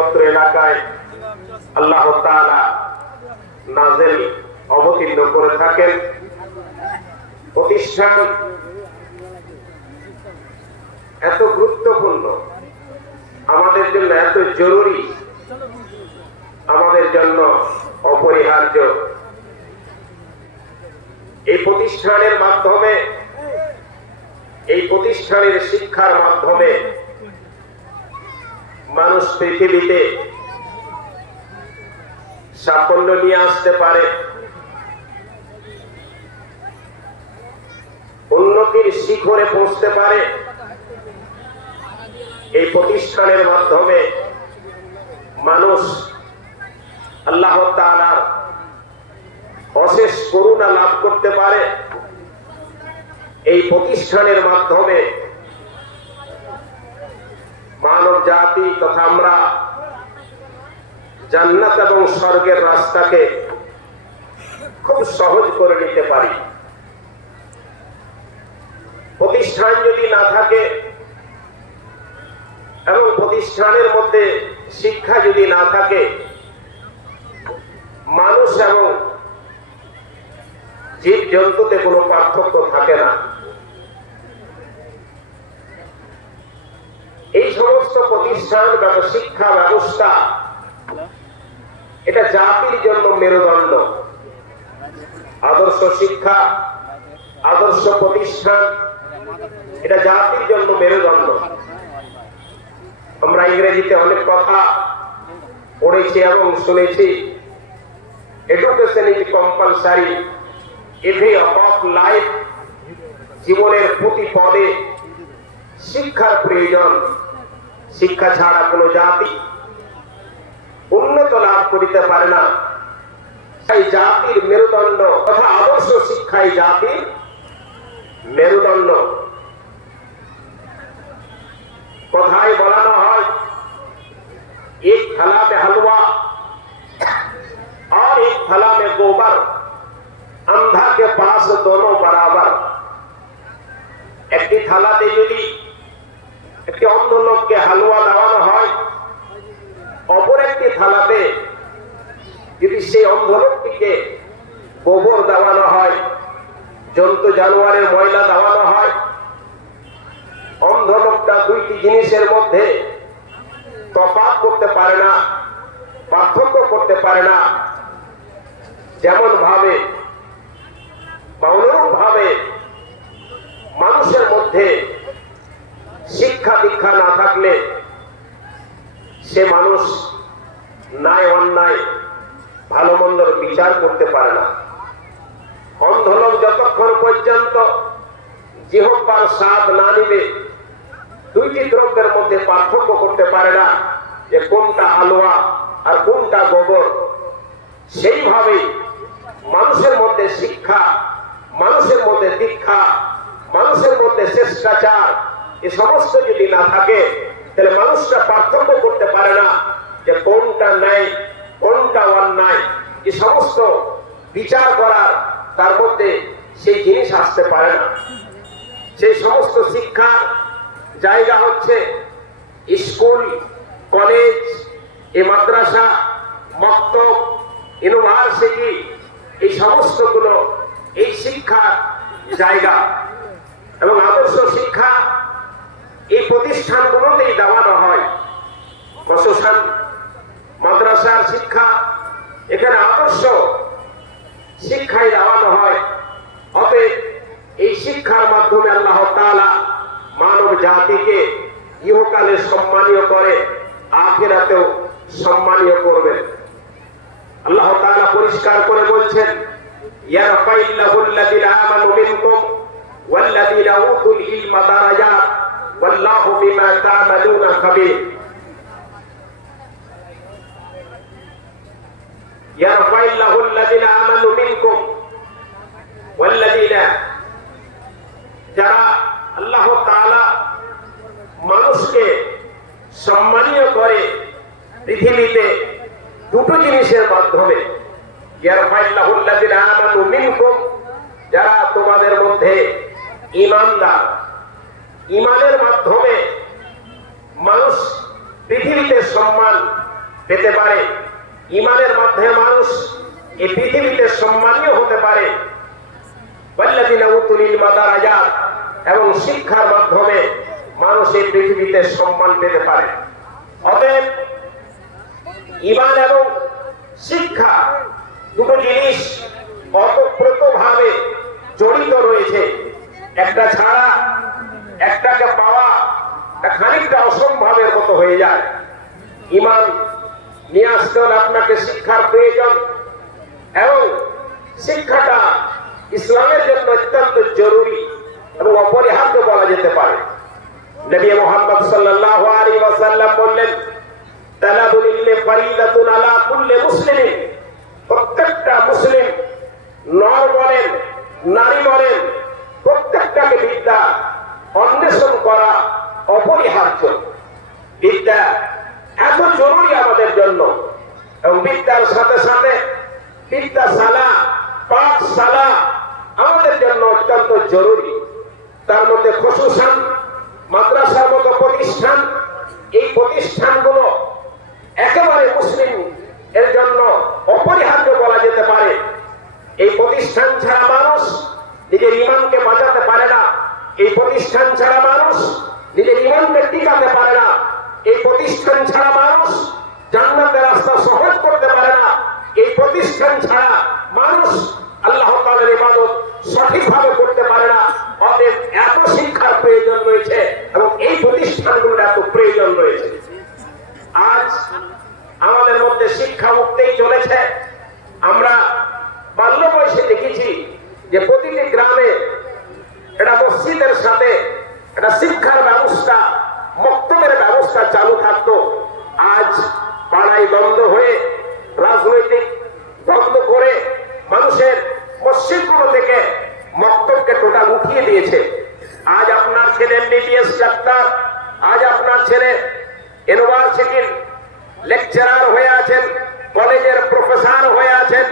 অত্র এলাকায় আল্লাহ তাআলা নাযিল অবতীর্ণ করে থাকেন। প্রতিষ্ঠান এত গুরুত্বপূর্ণ, আমাদের জন্য এত জরুরি, আমাদের জন্য অপরিহার্য। এই প্রতিষ্ঠানের মাধ্যমে, এই প্রতিষ্ঠানের শিক্ষার মাধ্যমে মানুষ পৃথিবীতে সাফল্য নিয়ে আসতে পারে, উন্নতির শিখরে পৌঁছতে পারে। এই প্রতিষ্ঠানের মাধ্যমে মানুষ আল্লাহ তাআলার অশেষ করুণা লাভ করতে পারে। এই প্রতিষ্ঠানের মাধ্যমে মানব জাতি তথা আমরা জান্নাত এবং স্বর্গের রাস্তাকে খুব সহজ করে নিতে পারি। প্রতিষ্ঠান যদি না থাকে এবং প্রতিষ্ঠানের মধ্যে শিক্ষা যদি না থাকে, মানুষ এবং জীব জন্তুতে কোনো পার্থক্য থাকে না। এই সমস্ত প্রতিষ্ঠান শিক্ষা ব্যবস্থা এটা জাতির জন্য মেরুদণ্ড। আদর্শ শিক্ষা, আদর্শ প্রতিষ্ঠান এটা জাতির জন্য মেরুদণ্ড। আমরা ইংরেজিতে অনেক কথা পড়েছি এবং শুনেছি। Education is compulsory every of life. জীবনের প্রতি পদে শিক্ষার প্রয়োজন। শিক্ষা ছাড়া কোনো জাতি উন্নত লাভ করিতে পারে না। এই জাতির মেরুদণ্ড তথা আদর্শ শিক্ষাই জাতির মেরুদণ্ড। কথায় বলানো হয়, এক থালা মে হালুয়া और एक थाला में गोबर, अंधा के पास दोनों बराबर। একটি থালাতে যদি একটি অন্ধ লোককে হালুয়া দেওয়ানো হয়, অপর একটি থালাতে যদি সেই অন্ধ লোকটিকে গোবর দেওয়ানো হয়, জন্তু জানোয়ারের ময়লা দেওয়ানো হয়, অন্ধ লোকটা দুইটি জিনিসের মধ্যে তফাৎ করতে পারে না, পার্থক্য করতে পারে না। যেমন ভাবে বা অনুরূপ ভাবে মানুষের মধ্যে শিক্ষা দীক্ষা না থাকলে সে মানুষ ন্যায় অন্যায় ভালো মন্দর বিচার করতে পারে না। অন্ধ লোক যতক্ষণ পর্যন্ত জিহ্বার স্বাদ না নিবে, দুইটি দ্রব্যের মধ্যে পার্থক্য করতে পারে না যে কোনটা হালুয়া আর কোনটা গোবর। সেইভাবে মানুষের মধ্যে শিক্ষা, মানুষের মধ্যে দীক্ষা, মানুষের মধ্যে শিষ্টাচার এ সমস্ত যদি না থাকে, তাহলে মানুষটা পার্থক্য করতে পারে না যে কোনটা ন্যায় কোনটা অন্যায়। এই সমস্ত বিচার করার তার মধ্যে সেই জিনিস আসতে পারে না। সেই সমস্ত শিক্ষার জায়গা হচ্ছে স্কুল, কলেজ, এই মাদ্রাসা, মক্তব, ইউনিভার্সিটি, এই সমস্তগুলো এই শিক্ষার জায়গা। এবং আদর্শ শিক্ষা এই প্রতিষ্ঠানগুলোতেই দেওয়ানো হয়। প্রশাসন, মাদ্রাসার শিক্ষা, এখানে আদর্শ শিক্ষায় দেওয়ানো হয়। অতএব এই শিক্ষার মাধ্যমে আল্লাহ তাআলা মানব জাতিকে ইহকালে সম্মানীয় করে, আখিরাতেও সম্মানীয় করবেন। আল্লাহ তাআলা পরিষ্কার করে বলছেন, ইয়ারফাইল্লাহুল্লাযীনা আমানু মিনকুম ওয়াল্লাযীনা উতুল ইলমা দারাজাত ওয়াল্লাহু বিমা তা'মালুনা খাবীর। ইয়ারফাইল্লাহুল্লাযীনা আমানু মিনকুম ওয়াল্লাযীনা, যারা আল্লাহ তাআলা মানুষকে সম্মানীয় করে পৃথিবীতে দুটো জিনিসের মাধ্যমে। ইয়ারফাইল্লাহুল্লাযীনা আমানু মিনকুম, যারা তোমাদের মধ্যে ঈমানদার, ঈমানের মাধ্যমে মানুষ পৃথিবীতে সম্মান পেতে পারে, ইমানের মাধ্যমে মানুষ এই পৃথিবীতে সম্মানীয় হতে পারে। ওয়াল্লাযীনা উতুল ইলমা দারাজাত, এবং শিক্ষার মাধ্যমে মানুষ এই পৃথিবীতে সম্মান পেতে পারে। অতএব ঈমান এবং শিক্ষা দুটো জিনিস ওতপ্রোতভাবে জড়িত রয়েছে। একটা ছাড়া একটাকে পাওয়া খানিকটা অসম্ভবের মতো হয়ে যায়। ঈমান নিয়ে আসতে হলে আপনাকে শিক্ষার প্রয়োজন, এবং শিক্ষাটা ইসলামের জন্য অত্যন্ত জরুরি এবং অপরিহার্য বলা যেতে পারে। নবী মুহাম্মদ সাল্লাল্লাহু আলাইহি ওয়াসাল্লাম বললেন, তালাবুল ইলমি ফরিদাতুন আলা কুল্লি মুসলিমিন, প্রত্যেকটা মুসলিম, নর বলেন নারী বলেন, প্রত্যেকটাকে বিদ্যা অন্বেষণ করা অপরিহার্য। বিদ্যা এত জরুরি আমাদের জন্য, এবং বিদ্যার সাথে সাথে বিদ্যাশালা, পাঠশালা আমাদের জন্য অত্যন্ত জরুরি। তার মধ্যে খুসুসান মাদ্রাসার মতো প্রতিষ্ঠান, এই প্রতিষ্ঠানগুলো একেবারে মুসলিম এর জন্য অপরিহার্য বলা যেতে পারে। এই প্রতিষ্ঠান ছাড়া মানুষ নিজের ঈমানকে বাঁচাতে পারে না, এই প্রতিষ্ঠান ছাড়া মানুষ নিজের ঈমানকে টিকাতে পারে না, এই প্রতিষ্ঠান ছাড়া মানুষ জান্নাতের রাস্তা সহজ করতে পারে না, এই প্রতিষ্ঠান ছাড়া মানুষ আল্লাহ তাআলার ইবাদত সঠিকভাবে করতে পারে না। অতএব এত শিক্ষার প্রয়োজন রয়েছে এবং এই প্রতিষ্ঠানগুলোর এত প্রয়োজন রয়েছে। আজ আমাদের মধ্যে শিক্ষা উঠতেই চলেছে। আমরা বাল্য বয়সে দেখেছি যে প্রতিটি গ্রামে একটা মসজিদের সাথে একটা শিক্ষার ব্যবস্থা, মক্তবের ব্যবস্থা চালু থাকতো। আজ পাড়ায় দ্বন্দ্ব হয়ে, রাজনৈতিক দ্বন্দ্ব করে মানুষের মসজিদগুলো থেকে মক্তবকে টোটাল উঠিয়ে দিয়েছে। আজ আপনার ছেলে এমবিবিএস ডাক্তার, আজ আপনার ছেলে ইউনিভার্সিটির লেকচারার হয়ে আছেন, কলেজের প্রফেসর হয়ে আছেন,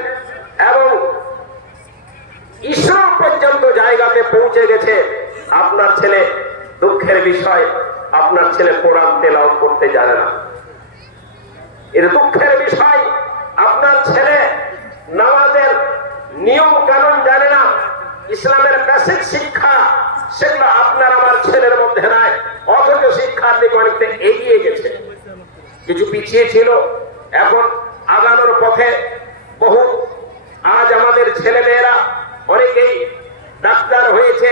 এবং ঈশ্বর পর্যন্ত জায়গাতে পৌঁছে গেছে। আপনার ছেলে, দুঃখের বিষয়, আপনার ছেলে কোরআন তেলাওয়াত করতে জানে না। এর দুঃখের বিষয়, আপনার ছেলে নামাজের নিয়ম কানুন জানে না, ইসলামের বেসিক শিক্ষা সেগুলো আপনার আমার ছেলের মধ্যে নাই। অথচ শিক্ষার দিকে অনেকটা এগিয়ে গেছে, কিছু পিছিয়ে ছিল, এখন আগানোর পথে বহু। আজ আমাদের ছেলে মেয়েরা অনেকেই ডাক্তার হয়েছে,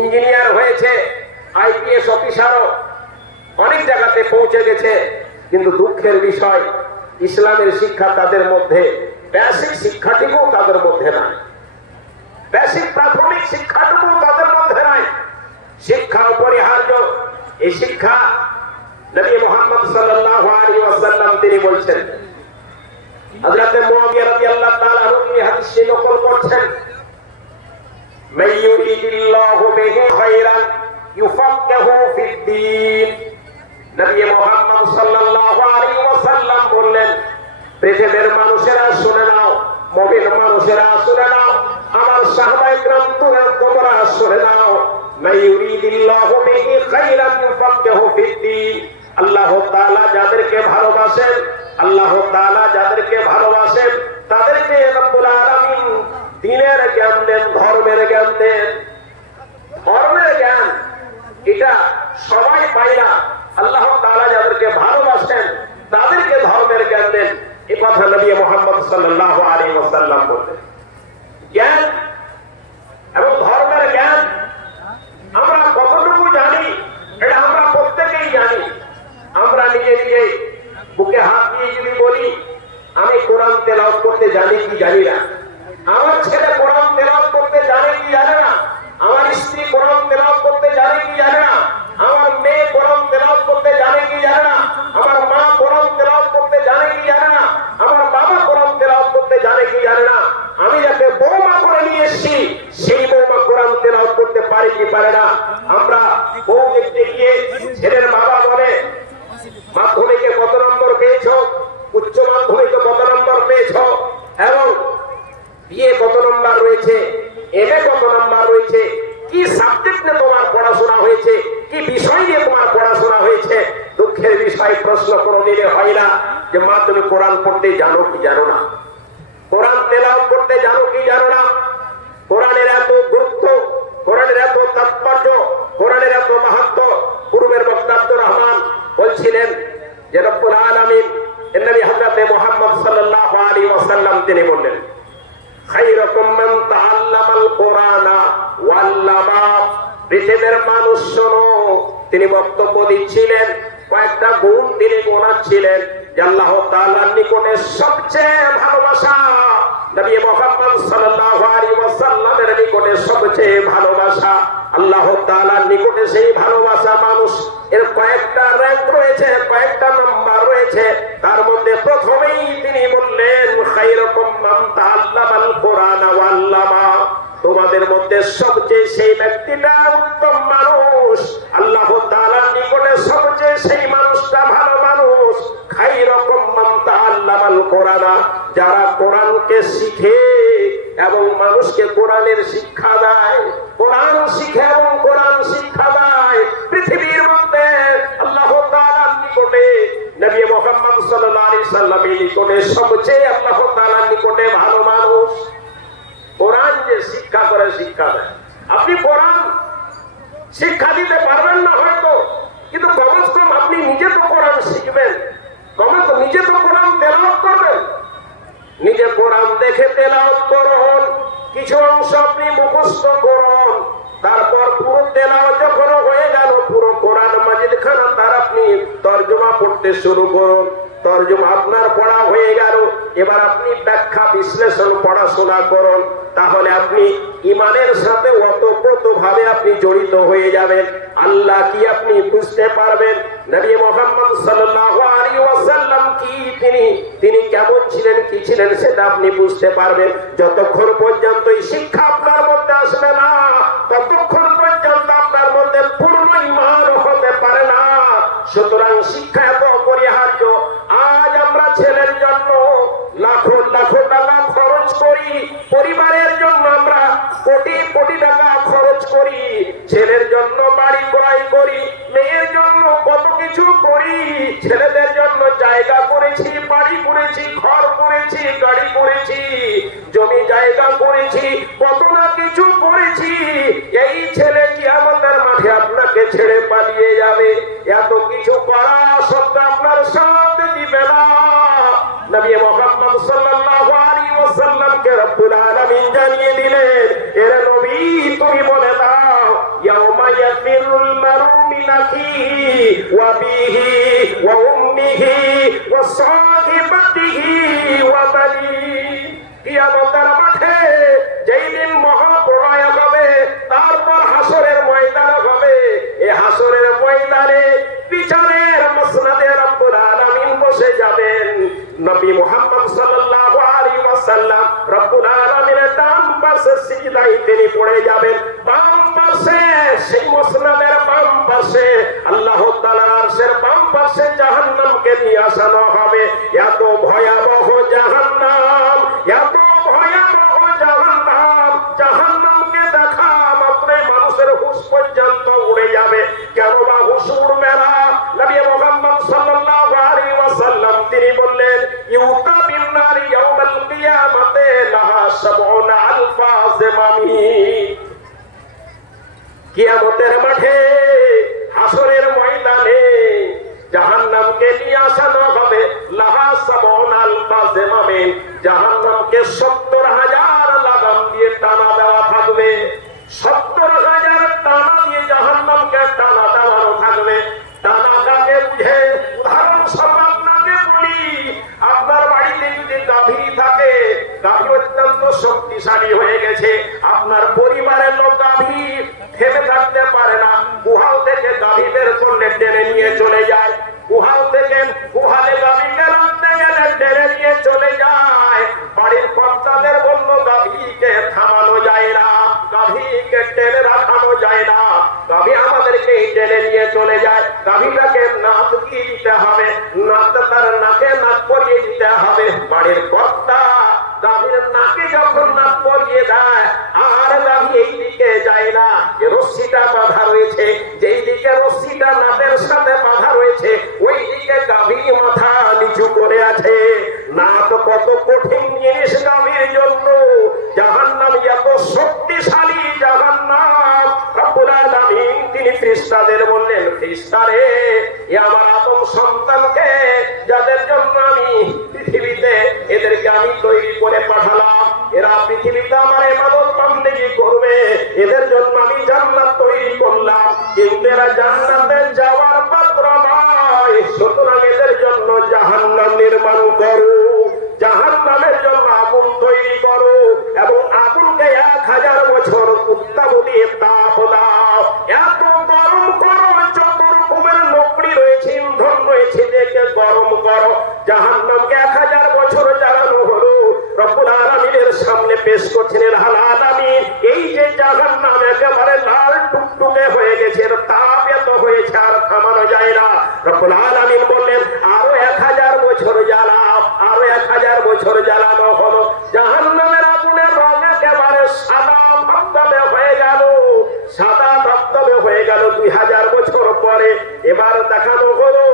ইঞ্জিনিয়ার হয়েছে, আইপিএস অফিসারও অনেক জায়গাতে পৌঁছে গেছে। কিন্তু দুঃখের বিষয়, ইসলামের শিক্ষা তাদের মধ্যে, বেসিক শিক্ষাটুকু তাদের মধ্যে নাই, বেসিক প্রাথমিক শিক্ষাটুকু তাদের মধ্যে নাই। শিক্ষা অপরিহার্য। এই শিক্ষা নবী মুহাম্মদ সাল্লাল্লাহু আলাইহি ওয়াসাল্লাম তিনি বলছেন। হযরত মুআবিয়া রাদিয়াল্লাহু তাআলা আনহু এই হাদিসে নকল করছেন, মান ইউরিদিল্লাহু বিহি খায়রান ইউফাক্কিহু ফিদ-দীন। নবী মুহাম্মদ সাল্লাল্লাহু আলাইহি ওয়াসাল্লাম বললেন, পৃথিবীর মানুষেরা শুনে নাও, মুমিন মানুষেরা শুনে নাও, আমার সাহাবায়ে কিরাম তোমরা শুনে নাও, মান ইউরিদিল্লাহু বিহি খায়রান ইউফাক্কিহু ফিদ-দীন। আল্লাহ তাআলা যাদেরকে ভালোবাসেন, আল্লাহ তাআলা যাদেরকে ভালোবাসেন তাদেরকে রব্বুল আলামিন দ্বীনের জ্ঞান দেন, ধর্মের জ্ঞান দেন। ধর্মের জ্ঞান এটা সবাই পায় না। আল্লাহ তাআলা যাদেরকে ভালোবাসেন তাদেরকে ধর্মের জ্ঞান দেন। এই কথা নবী মুহাম্মদ সাল্লাল্লাহু আলাইহি ওয়াসাল্লাম বলেন। জ্ঞান এবং ধর্মের জ্ঞান আমরা কতটুকু জানি এটা আমরা প্রত্যেকেই জানি। আমরা নিজে নিজে বুকে হাত দিয়ে যদি বলি আমি কোরআন তেলাওয়াত করতে জানি কি জানি না, আমার ছেলে কোরআন তেলাওয়াত করতে জানে কি জানে না, আমার স্ত্রী কোরআন তেলাওয়াত করতে জানে কি জানে না, আমার মেয়ে কোরআন তেলাওয়াত করতে জানে কি জানে না, আমার মা কোরআন তেলাওয়াত করতে জানে কি জানে না, আমার বাবা কোরআন তেলাওয়াত করতে জানে কি জানে না, আমি যাকে বৌমা করে নিয়ে এসেছি সেই বৌমা কোরআন তেলাওয়াত করতে পারে কি পারে না। আমরা বউ দেখতে গিয়ে ছেলের বাবা বলে, মাধ্যমিকে কত নম্বর পেয়েছো, উচ্চ মাধ্যমিকে কত নম্বর পেয়েছো, এবং বিয়ে কত নম্বর রয়েছে, এমএ কত নম্বর রয়েছে, কি সাবজেক্ট নিয়ে তোমার পড়াশোনা হয়েছে, কি বিষয় নিয়ে তোমার পড়াশোনা হয়েছে। দুঃখের বিষয় মহিলা যে মা তুমি কোরআন পড়তে জানো কি জানো না, কোরআন তেলাওয়াত করতে জানো কি জানো না, কোরআনের এত গুরুত্ব, কোরআনের এত তাৎপর্য, কোরআনের এত মাহাত্ম্য। পূর্বের বক্তা আব্দুর রহমান বলছিলেন যে রব্বুল আলামিন নবী হযরত মুহাম্মদ সাল্লাল্লাহু আলাইহি ওয়াসাল্লাম তিনি বললেন খায়রুকুম মান তাআল্লামাল কুরআনা ওয়াল্লামা। পৃথিবীর মানুষ শোনো, তিনি বক্তব্য দিচ্ছিলেন, কয়েকটা গুণ তিনি গোনাচ্ছিলেন যে আল্লাহ তাআলার নিকটে সবচেয়ে ভালোবাসা, নবী মুহাম্মদ সাল্লাল্লাহু আলাইহি ওয়াসাল্লামের নিকটে সবচেয়ে ভালোবাসা, আল্লাহ তাআলার নিকটে সেই ভালোবাসা মানুষ এর কয়েকটা র‍্যাঙ্ক রয়েছে, কয়েকটা নাম্বার রয়েছে। তার মধ্যে প্রথমেই তিনি বললেন খায়রুকুম মান তাআল্লামাল কুরআনা ওয়াল্লামা। তোমাদের মধ্যে সবচেয়ে সেই ব্যক্তিটা উত্তম মানুষ, আল্লাহ তাআলার নিকটে সবচেয়ে সেই মানুষটা ভালো মানুষ। খায়রুকুম মান তাআল্লামাল কুরআনা, যারা কোরআনকে শিখে এবং মানুষকে কোরআনের শিক্ষা দেয়, কোরআন শিখে এবং কোরআন শিক্ষা দেয়। পৃথিবীর মধ্যে আল্লাহ তাআলার নিকটে নবী মুহাম্মদ সাল্লাল্লাহু আলাইহি সাল্লামের নিকটে সবচেয়ে আল্লাহ তাআলার নিকটে ভালো মানুষ কোরআন যে শিক্ষা করে, শিক্ষা দেয়। আপনি কোরআন শিক্ষা দিতে পারবেন না হয়তো, কিন্তু কমস কম আপনি নিজে তো কোরআন শিখবেন, নিজে তো কোরআন তেলাওয়াত করবেন, নিজে কোরআন দেখে তেলাওয়াত করুন, কিছু অংশ আপনি মুখস্থ করুন, তারপর পুরো তেলাওয়াত যখন হয়ে গেল পুরো কোরআন মাজিদ খানা তার আপনি তরজমা পড়তে শুরু করুন। তরজমা আপনার পড়া হয়ে গেল, এবার আপনি ব্যাখ্যা বিশ্লেষণ পড়াশোনা করুন, তাহলে আপনি ইমানের সাথে ওতপ্রোতভাবে আপনি জড়িত হয়ে যাবেন। আল্লাহ কি আপনি বুঝতে পারবেন, নবী মুহাম্মদ সাল্লাল্লাহু আলাইহি ওয়াসাল্লাম কি তিনি কেমন ছিলেন, কি ছিলেন সেটা আপনি বুঝতে পারবেন। যতক্ষণ পর্যন্ত এই শিক্ষা আপনার মধ্যে আসবে না, ততক্ষণ পর্যন্ত আপনার মধ্যে পূর্ণ ঈমান হতে পারে না। সুতরাং শিক্ষা এত অপরিহার্য। আজ আমরা ছেলের জন্য লাখো লাখো টাকা খরচ করি, পরিবারের জন্য আমরা কোটি কোটি টাকা খরচ করি, ছেলের জন্য বাড়ি ক্রয় করি, মেয়ের জন্য কত কিছু করি, ছেলেদের জন্য জায়গা করেছি, বাড়ি করেছি, ঘর করেছি, গাড়ি করেছি, জমি জায়গা করেছি, কত না কিছু করেছি। এই ছেলে কিয়ামতের মাঠে আপনাকে ছেড়ে পালিয়ে যাবে। এত কিছু করা সত্ত্বেও আপনার সাথ দিবে না। নবী মুহাম্মদ সাল্লাল্লাহু আলাইহি ওয়াসাল্লামকে রব্বুল আলামিন জানিয়ে দিলেন, এর নবী তুমি বলে দাও ইয়াউমা ইয়াফিরুল মারউ মিন আখিহি ওয়া বিহি ওয়া উম্মিহি ওয়া সাহিবাতিহি ওয়া বানিহি। কিয়ামতের মাঠে যেই দিন মহাপ্রলয় হবে, তারপর হাসরের ময়দান হবে। এই হাসরের ময়দানে বিচারের মসনদে রব্বুল আলামিন বসে যাবেন। নবী মুহাম্মদ সাল্লাল্লাহু আলাইহি ওয়াসাল্লাম রব্বুল আলামিনের ডান পাশে সিজদায় তিনি পড়ে যাবেন, বাম পাশে সেই মসনদের বাম পাশে আল্লাহ তাআলার আরশের বাম পাশে জাহান্নামকে নিয়ে আসানো হবে। এত ভয়াবহ জাহান্নাম, এত ভয়াবহ জাহান্নাম, জাহান্নামকে দেখা মাত্রই মানুষের হুঁশ পর্যন্ত উড়ে যাবে। কেন বা হুঁশ উড়বে না? নবী মুহাম্মদ সাল্লাল্লাহু আলাইহি ওয়াসাল্লাম তিনি বললেন ইউতা বিন নারি ইয়াউমাল কিয়ামাতে লাহা সাবউনা আলফা জিমামি। কিয়ামতের মাঠে হাসরের ময়দানে জাহান্নামকে নিয়ে আসানো হবে। লাহা সাবউনা আলফা জিমামি, জাহান্নামকে ৭০,০০০ লাগাম দিয়ে টানা দেওয়া থাকবে। ৭০,০০০ টানা দিয়ে জাহান্নামকে টানা দেওয়ানো থাকবে। টানা কাকে বুঝে? উদাহরণস্বরূপ আপনাকে বলি, আপনার বাড়িতে যদি গাভী থাকে, গাভী অত্যন্ত শক্তিশালী হয়ে গেছে, আপনার পরিবারের লোক গাভী থেমে থাকতে পারে না, গুহাল থেকে গাভী বের করলে টেনে নিয়ে চলে যায়, গুহাল থেকে গুহালে গাভীকে রাখতে গেলে টেনে নিয়ে চলে যায়। বাড়ির কর্তাদের বলল গাভীকে থামানো যায় না, গাভীকে টেনে রাখানো যায় না, গাভী আমাদেরকে টেনে নিয়ে চলে যায়। গাভীটাকে নাক দিয়ে দিতে হবে, নাকটা তার নাকে নাক পরিয়ে দিতে হবে। বাড়ির কর্তা গাভীর নাকে যখন নাক পরিয়ে দেয়, আর গাভী এই দিকে যায় না, যে রশ্মিটা বাঁধা রয়েছে, যেই দিকে রশ্মিটা নাকের সাথে বাঁধা রয়েছে, ওই দিকে গাভী মাথা নিচু কত কঠিন জিনিস নামের জন্য জাহান্নাম এত শক্তিশালী জাহান্নাম। রব্বুল আলামিন তিনি ফেরেশতাদের বললেন, ফেরেশতারে এ আমার আদম সন্তানকে যাদের জন্য আমি পৃথিবীতে এদেরকে আমি তৈরি করে পাঠালাম, এরা পৃথিবীতে আমার ইবাদত বন্দেগী করবে, এদের জন্য আমি জান্নাত তৈরি করলাম, কিন্তু এরা জান্নাতে যাওয়ার পাত্র নয়, সুতরাং এদের জন্য জাহান্নাম নির্মাণ করো, জাহান্নামের জন্য আগুন তৈরি করো এবং আগুনকে 1000 বছর উত্তাপ দিয়ে তাপ দাও, এত গরম করো, যত রকমের লকড়ি রয়েছে, ইন্ধন রয়েছে, দেখে গরম করো। জাহান্নামকে 1000 বছর জ্বালানো হলো। রব্বুল আলামিনের সামনে পেশ করছেন আলামিন, এই যে জাহান্নাম একেবারে লাল টুকটুকে হয়ে গেছে, তাপ এত হয়েছে আর থামানো যায় না। রব্বুল আলামিন বললেন, আরো 1000 বছর জ্বালাও, আরো 1000 বছর জ্বালানো হলো। জাহান্নামের আগুনের রং একেবারে সাদা ধবধবে হয়ে গেল, সাদা ধবধবে হয়ে গেল 2000 বছর পরে। এবার দেখানো হলো,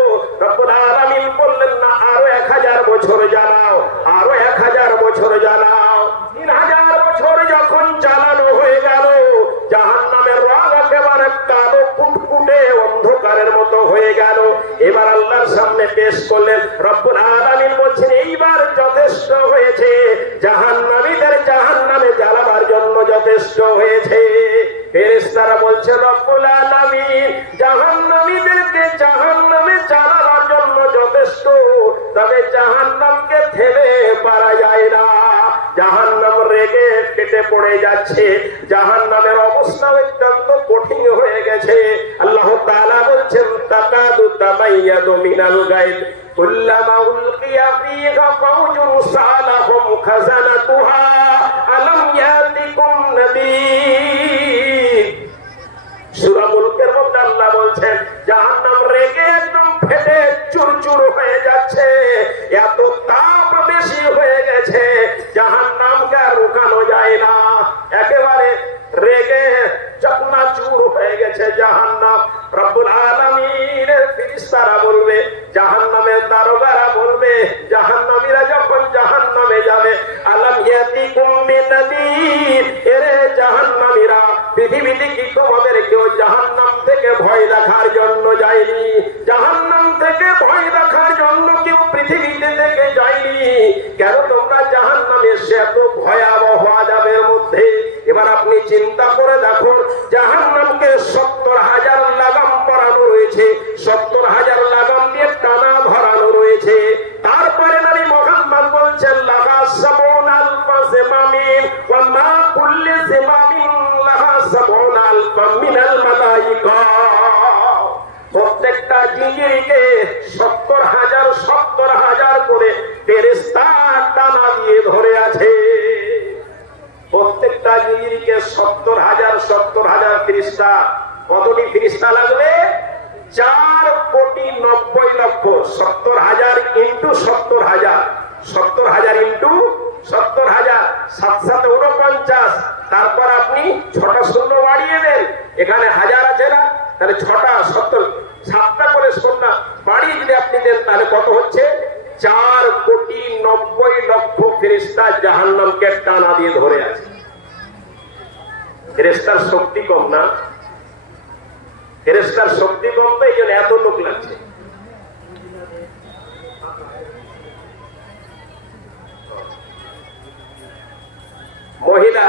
রব্বুল আলামিন বললেন না আরো 1000 বছর জ্বালাও, আরো 1000 বছর জ্বালাও। 3000 বছর যখন জ্বালানো হয়ে গেল, জাহান্নামের রং একেবারে কালো ফুটফুটে অন্ধকারের মতো হয়ে গেল। এবার আল্লাহর সামনে পেশ করলেন, রব্বুল আলামিন বলছেন এইবার যথেষ্ট হয়েছে, জাহান্নামীদের জাহান্নামে জ্বালাবার জন্য যথেষ্ট হয়েছে। ফেরেশতারা বলছে, রব্বুল আলামিন জাহান্নামীদেরকে জাহান্নামে জ্বালাবার জন্য যথেষ্ট, তবে জাহান্নামকে থেমে পারা যায় না, জাহান্নাম রেগে কেটে পড়ে যাচ্ছে, জাহান্নামের অবস্থা অত্যন্ত কঠিন হয়ে গেছে। আল্লাহ তাআলা বলছেন, তাকাদু তামাইয়াদু মিনাল গায়ব কুল্লামা উলকিয়া ফীহা ফাওজুন সালাহুম খাযানাতুহা আলাম ইয়াতিকুম নাযীর। সূরা মুলকের মধ্যে আল্লাহ বলছেন, জাহান্নাম রেগে একদম ফেটে চুরচুর হয়ে যাচ্ছে, এত তাপ বেশি হয়ে গেছে, জাহান্নামকে রুকানো যায় না, একেবারে রেগে চকনাচুর হয়ে গেছে জাহান্নাম। রব্বুল আলামিনের ফেরেশতারা বলবে, জাহান্নামের দারোগারা বলবে, জাহান্নামীরা যখন জাহান্নামে যাবে, আলাম ইয়াতিকুম বিনাযীর, এরে জাহান্নামীরা পৃথিবীতে কি তোমাদের কেউ জাহান্নাম থেকে ভয় দেখার জন্য যায়নি? জাহান্নাম থেকে ভয় দেখার জন্য কেউ পৃথিবীতে থেকে যায়নি? কেন তোমরা জাহান্নামে সে এত ভয়াবহ আযাবের মধ্যে? এবার আপনি চিন্তা করে দেখুন, জাহান্নামকে 70,000 লাগাম পরানো রয়েছে, 70,000 লাগাম দিয়ে টানা ধরানো রয়েছে। তারপরে নবী মুহাম্মদ বলছেন, লাহা সাবউন আলফা জিমামিন ওয়া মা কুল্লি জিমামিন লাহা সাবউন আলফা মিনাল মালাইকা। প্রত্যেকটা জিঞ্জিরকে 70,000 করে ফেরেশতা টানা দিয়ে ধরে আছে। প্রত্যেকটা জিঞ্জিরকে 70,000 ফেরেশতা। কতটি ফেরেশতা লাগবে? 4,90,00,000। 70,000 ইন্টু 70,000, 70,000 ইন্টু 70,000, 7 7 49। তারপর আপনি 6টা শূন্য বাড়িয়ে দেন, এখানে 1000 আছে না, তাহলে 6টা 70, 7টা করে শূন্য বাড়িয়ে যদি আপনি দেন, তাহলে কত হচ্ছে? 4,90,00,000 ফেরেশতা জাহান্নামকে টানা দিয়ে ধরে আছে। ফেরেশতার শক্তি কম না? ফেরেশতার শক্তি কম, তো এই জন্য এত লোক লাগছে। মহিলা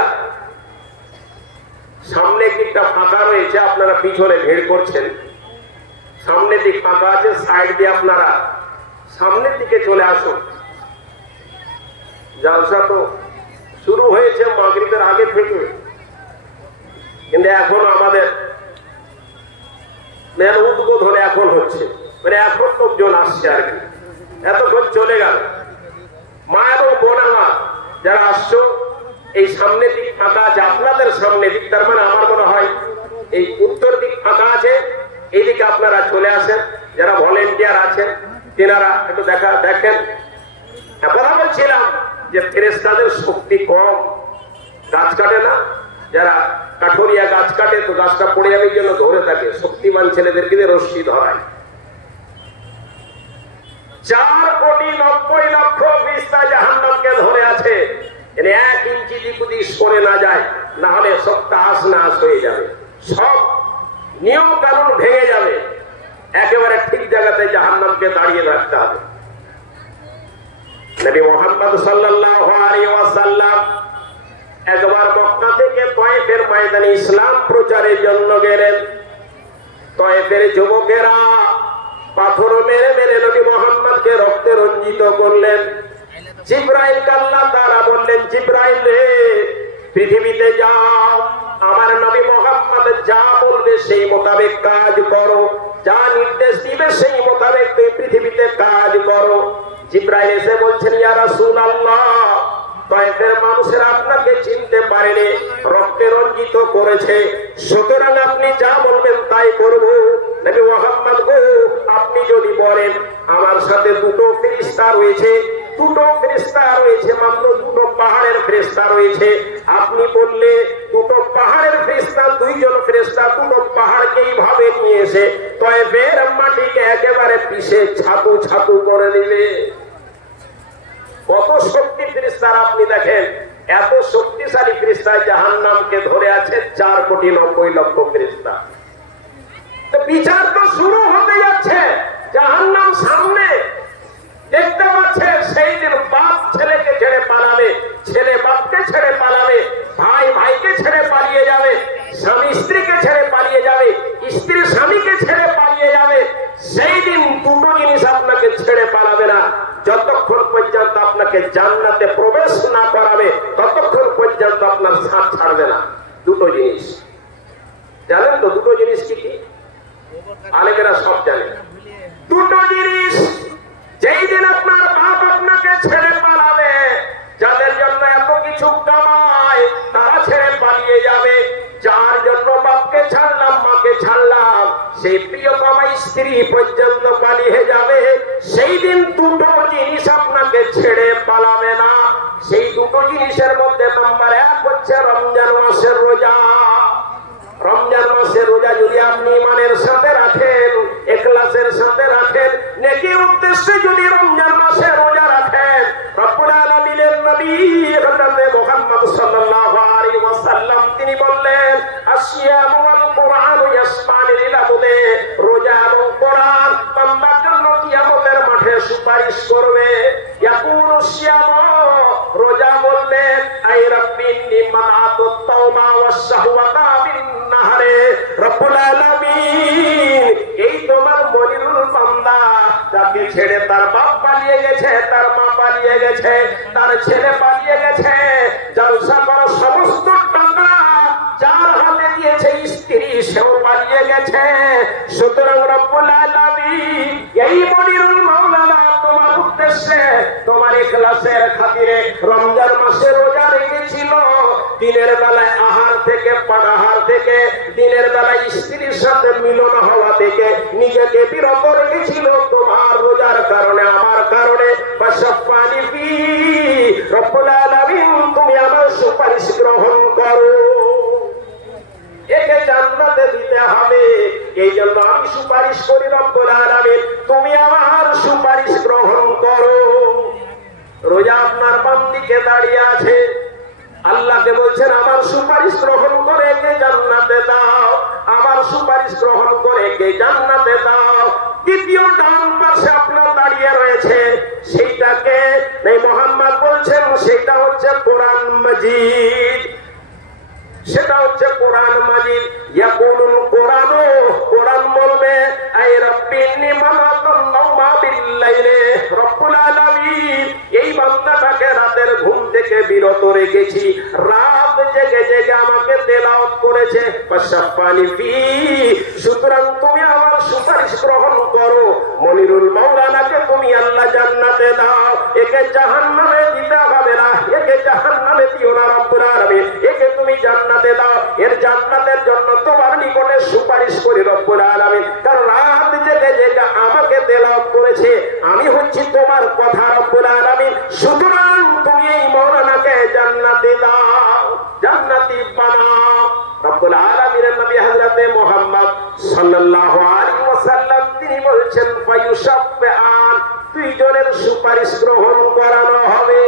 সামনে দিকটা ফাঁকা রয়েছে, আপনারা পিছনে ভিড় করছেন, সামনে দিক ফাঁকা আছে, সাইড দিয়ে আপনারা সামনের দিকে চলে আসুন। জালসা তো শুরু হয়েছে মাগরিবের আগে থেকে, কিন্তু এখন আমাদের মেন উদ্বোধন এখন হচ্ছে, মানে এখন লোকজন আসছে আর কি, এতক্ষণ চলে গেল। মা এবং বোন আমার যারা আসছো, এই সামনের দিক ফাঁকা আছে, আপনাদের সামনে দিক, তার মানে আমার মনে হয় এই উত্তর দিক ফাঁকা আছে, এইদিকে আপনারা চলে আসেন। যারা ভলেন্টিয়ার আছেন তেনারা একটু দেখেন। কথা বলছিলাম যে ফেরেশতাদের শক্তি কম, গাছ কাটে না, যারা কাঠুরিয়া গাছ কাটে তো গাছটা পড়ে যাবে, জন্য ধরে থাকে, শক্তিমান ছেলেদেরকে দিয়ে রশ্মি ধরায়। 4,90,00,000 ফেরেশতা জাহান্নাম যেন 1 ইঞ্চি দিক ওদিক সরে না যায়, না হলে সব তাস নাশ হয়ে যাবে, সব নিয়ম কানুন ভেঙে যাবে। একেবারে ঠিক জায়গাতে জাহান্নামকে দাঁড়িয়ে রাখতে হবে। নবী মুহাম্মদ সাল্লাল্লাহু আলাইহি ওয়াসাল্লাম একবার মক্কা থেকে তায়েফের ময়দানে ইসলাম প্রচারের জন্য গেলেন। তায়েফের যুবকেরা পাথর মেরে মেরে নবী মুহাম্মদকে রক্তে রঞ্জিত করলেন। জিবরাইলকে আল্লাহ তাআলা বললেন, জিবরাইল রে, পৃথিবীতে যাও, আমার নবী মুহাম্মদ যা বলবে সেই মোতাবেক কাজ করো, যা নির্দেশ দিবে সেই মোতাবেক তুমি পৃথিবীতে কাজ করো। জিবরাইল এসে বলছেন, ইয়া রাসূলুল্লাহ, তায়েফের মানুষেরা আপনাকে চিনতে পারেনি, রক্তে রঞ্জিত করেছে, সুতরাং আপনি যা বলবেন তাই করব। নবী মুহাম্মদ গো, আপনি যদি বলেন আমার সাথে 2টো ফেরেশতা রয়েছে, 2টো ফেরেশতা রয়েছে, মাত্র 2টো পাহাড়ের ফেরেশতা রয়েছে, আপনি বললে 2টো পাহাড়ের ফেরেশতা, 2 জন ফেরেশতা 2টো পাহাড়কে এইভাবে নিয়ে এসে তায়েফের মাটিকে একেবারে পিষে ছাতু ছাতু করে দিবে। কত শক্তি ফেরেশতারা আপনি দেখেন, এত শক্তিশালী ফেরেশতা জাহান্নামকে ধরে আছে 4,90,00,000 ফেরেশতা। তো বিচার তো শুরু হতে যাচ্ছে, জাহান্নাম সামনে দেখতে পাচ্ছে। সেই দিন বাপ ছেলেকে ছেড়ে পালাবে, ছেলে বাপকে ছেড়ে পালাবে, ভাই ভাইকে ছেড়ে পালিয়ে যাবে, স্বামী স্ত্রীকে ছেড়ে পালিয়ে যাবে, স্ত্রী স্বামীকে ছেড়ে পালিয়ে যাবে। সেই দিন 2টো জিনিস আপনাকে ছেড়ে পালাবে না, যতক্ষণ পর্যন্ত আপনাকে জান্নাতে প্রবেশ না করাবে ততক্ষণ পর্যন্ত আপনার সাথ ছাড়বে না। 2টো জিনিস জানেন তো? 2টো জিনিস কি কি? আলেমেরা সব জানেন। 2টো জিনিস যেই দিন আপনার বাপ আপনাকে ছেড়ে পালাবে, যাদের জন্য এত কিছু কামায় তারা ছেড়ে পালিয়ে যাবে, যার জন্য বাপকে ছাড়লাম মাকে ছাড়লাম সেই প্রিয়তমা স্ত্রী পর্যন্ত পালিয়ে যাবে। সেই দিন 2টো জিনিস আপনাকে ছেড়ে পালাবে না। সেই 2টো জিনিসের মধ্যে নাম্বার 1 হচ্ছে রমজান মাসের রোজা। রমজান মাসের রোজা যদি আপনি ইমানের সাথে রাখেন, ইখলাসের সাথে রাখেন, নেকির উদ্দেশ্যে যদি রমজান মাসে রোজা রাখেন, রব্বুল আলামিনের নবী হযরত মুহাম্মদ সাল্লাল্লাহু আলাইহি ওয়াসাল্লাম তিনি বললেন, আসিয়ামু ওয়াল কুরআন ইয়াসমানি লিল আবদে, রোজা এবং কোরআন বান্দার জন্য কিয়ামতের মাঠে সুপারিশ করবে। ইয়াকুলু সিয়াম, রোজা বলবেন, আই রাব্বিনি মানাতুত তাওবা ওয়াস শাহওয়াতা মিন নাহারে, রব্বুল আলামিন এই তোমার মনিরুল বান্দা যাকে ছেড়ে তার বাপ পালিয়ে গেছে, তার মা পালিয়ে গেছে, তার ছেলে পালিয়ে গেছে, জলসা করা সমস্ত টাকা যার হাতে দিয়েছে স্ত্রী সেও পালিয়ে গেছে। সুতরাং রব্বুল আলামিন এই মনিরুল মাওলানা তোমার উদ্দেশ্যে তোমার ইখলাসের খাতিরে রমজান মাসে রোজা রেখেছিল। দিনের বেলায় আহার থেকে পানাহার থেকে, দিনের বেলায় স্ত্রীর সাথে মিলন হওয়া থেকে নিজেকে বিরত রেখেছিল তোমার রোজার কারণে, আমার কারণে। ফাশফানি ফি, রব্বুল আলামিন তুমি আমার সুপারিশ গ্রহণ করো। একে জান্নাতে দিতে হবে, এই জন্য আমি সুপারিশ করি রব্বুল আলামিন তুমি আমার সুপারিশ গ্রহণ করো। রোজা আপনার বাম দিকে দাঁড়িয়ে আছে, আল্লাহকে বলছেন আমার সুপারিশ গ্রহণ করে একে জান্নাতে দাও, আমার সুপারিশ গ্রহণ করে একে জান্নাতে দাও। দ্বিতীয় ডান পাশে আপনার দাঁড়িয়ে রয়েছে, সেইটাকে নবী মুহাম্মদ বলছেন সেটা হচ্ছে কোরআন মাজিদ, সেটা হচ্ছে কোরআন মাজিদ। ইয়াকুলুল কোরআন, কোরআন বলবে, আই রাব্বিনি মানাতুন নাওমা বিল্লাইলে, রব্বুল আলামিন এই বান্দাটাকে রাতের ঘুম থেকে বিরত রেখেছি, রাত জেগে জেগে আমাকে তেলাওয়াত করেছে। ফাশফানি ফি, সুতরাং তুমি আমার সুপারিশ গ্রহণ করো। মনিরুল মাওলানাকে তুমি আল্লাহ জান্নাতে দাও, একে জাহান্নামে দিতে হবে না, একে জাহান্নামে দিও না রব্বুল আলামিন, একে তুমি জান্নাতে দাও। এর জান্নাতের জন্য তোমার নিকটে সুপারিশ করি রব্বুল আলামিন, কারণ রাত জেগে জেগে আমাকে তেলাওয়াত করেছে, আমি হচ্ছি তোমার কথা রব্বুল আলামিন। সুতরাং তুমি এই মাওলানাকে জান্নাতে দাও, জান্নাতি বানাও। রব্বুল আলামিনের নবী হযরত মুহাম্মদ সাল্লাল্লাহু আলাইহি ওয়াসাল্লাম তিনি বলছেন, ফায়ুশাফআন, 2 জনের সুপারিশ গ্রহণ করানো হবে।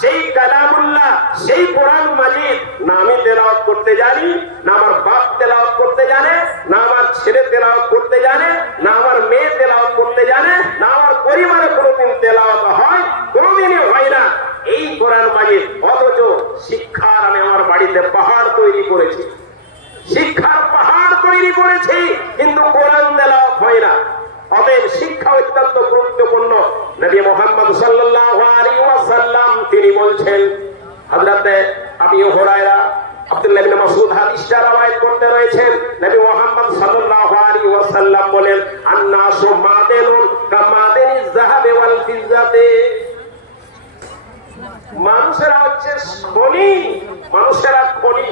সেই কালামুল্লাহ, সেই কোরআন মাজিদ না আমি তেলাওয়াত করতে জানি, না আমার বাপ তেলাওয়াত করতে জানে, না আমার ছেলে তেলাওয়াত করতে জানে, না আমার মেয়ে তেলাওয়াত করতে জানে, না আমার পরিবারে কোনোদিন তেলাওয়াত হয়, কোনোদিনই হয় না এই কোরআন মাজিদ। অথচ শিক্ষার আমি আমার বাড়িতে পাহাড় তৈরি করেছি, শিক্ষার পাহাড় তৈরি করেছি, কিন্তু কোরআন তেলাওয়াত হয় না। অতএব শিক্ষা অত্যন্ত গুরুত্বপূর্ণ। নবী মুহাম্মদ সাল্লাল্লাহু আলাইহি ওয়াসাল্লাম তিনি বলছেন, হযরতে আবু হুরায়রা, আব্দুল্লাহ ইবনে মাসউদ হাদিসটা রওয়ায়াত করতে রয়েছেন, নবী মুহাম্মদ সাল্লাল্লাহু আলাইহি ওয়াসাল্লাম বলেন, আন-নাসু মাদিনুন কামাদিনিজ যাহাবি ওয়াল ফিজ্জাতি। মানুষেরা হচ্ছে খনি, মানুষেরা খনি।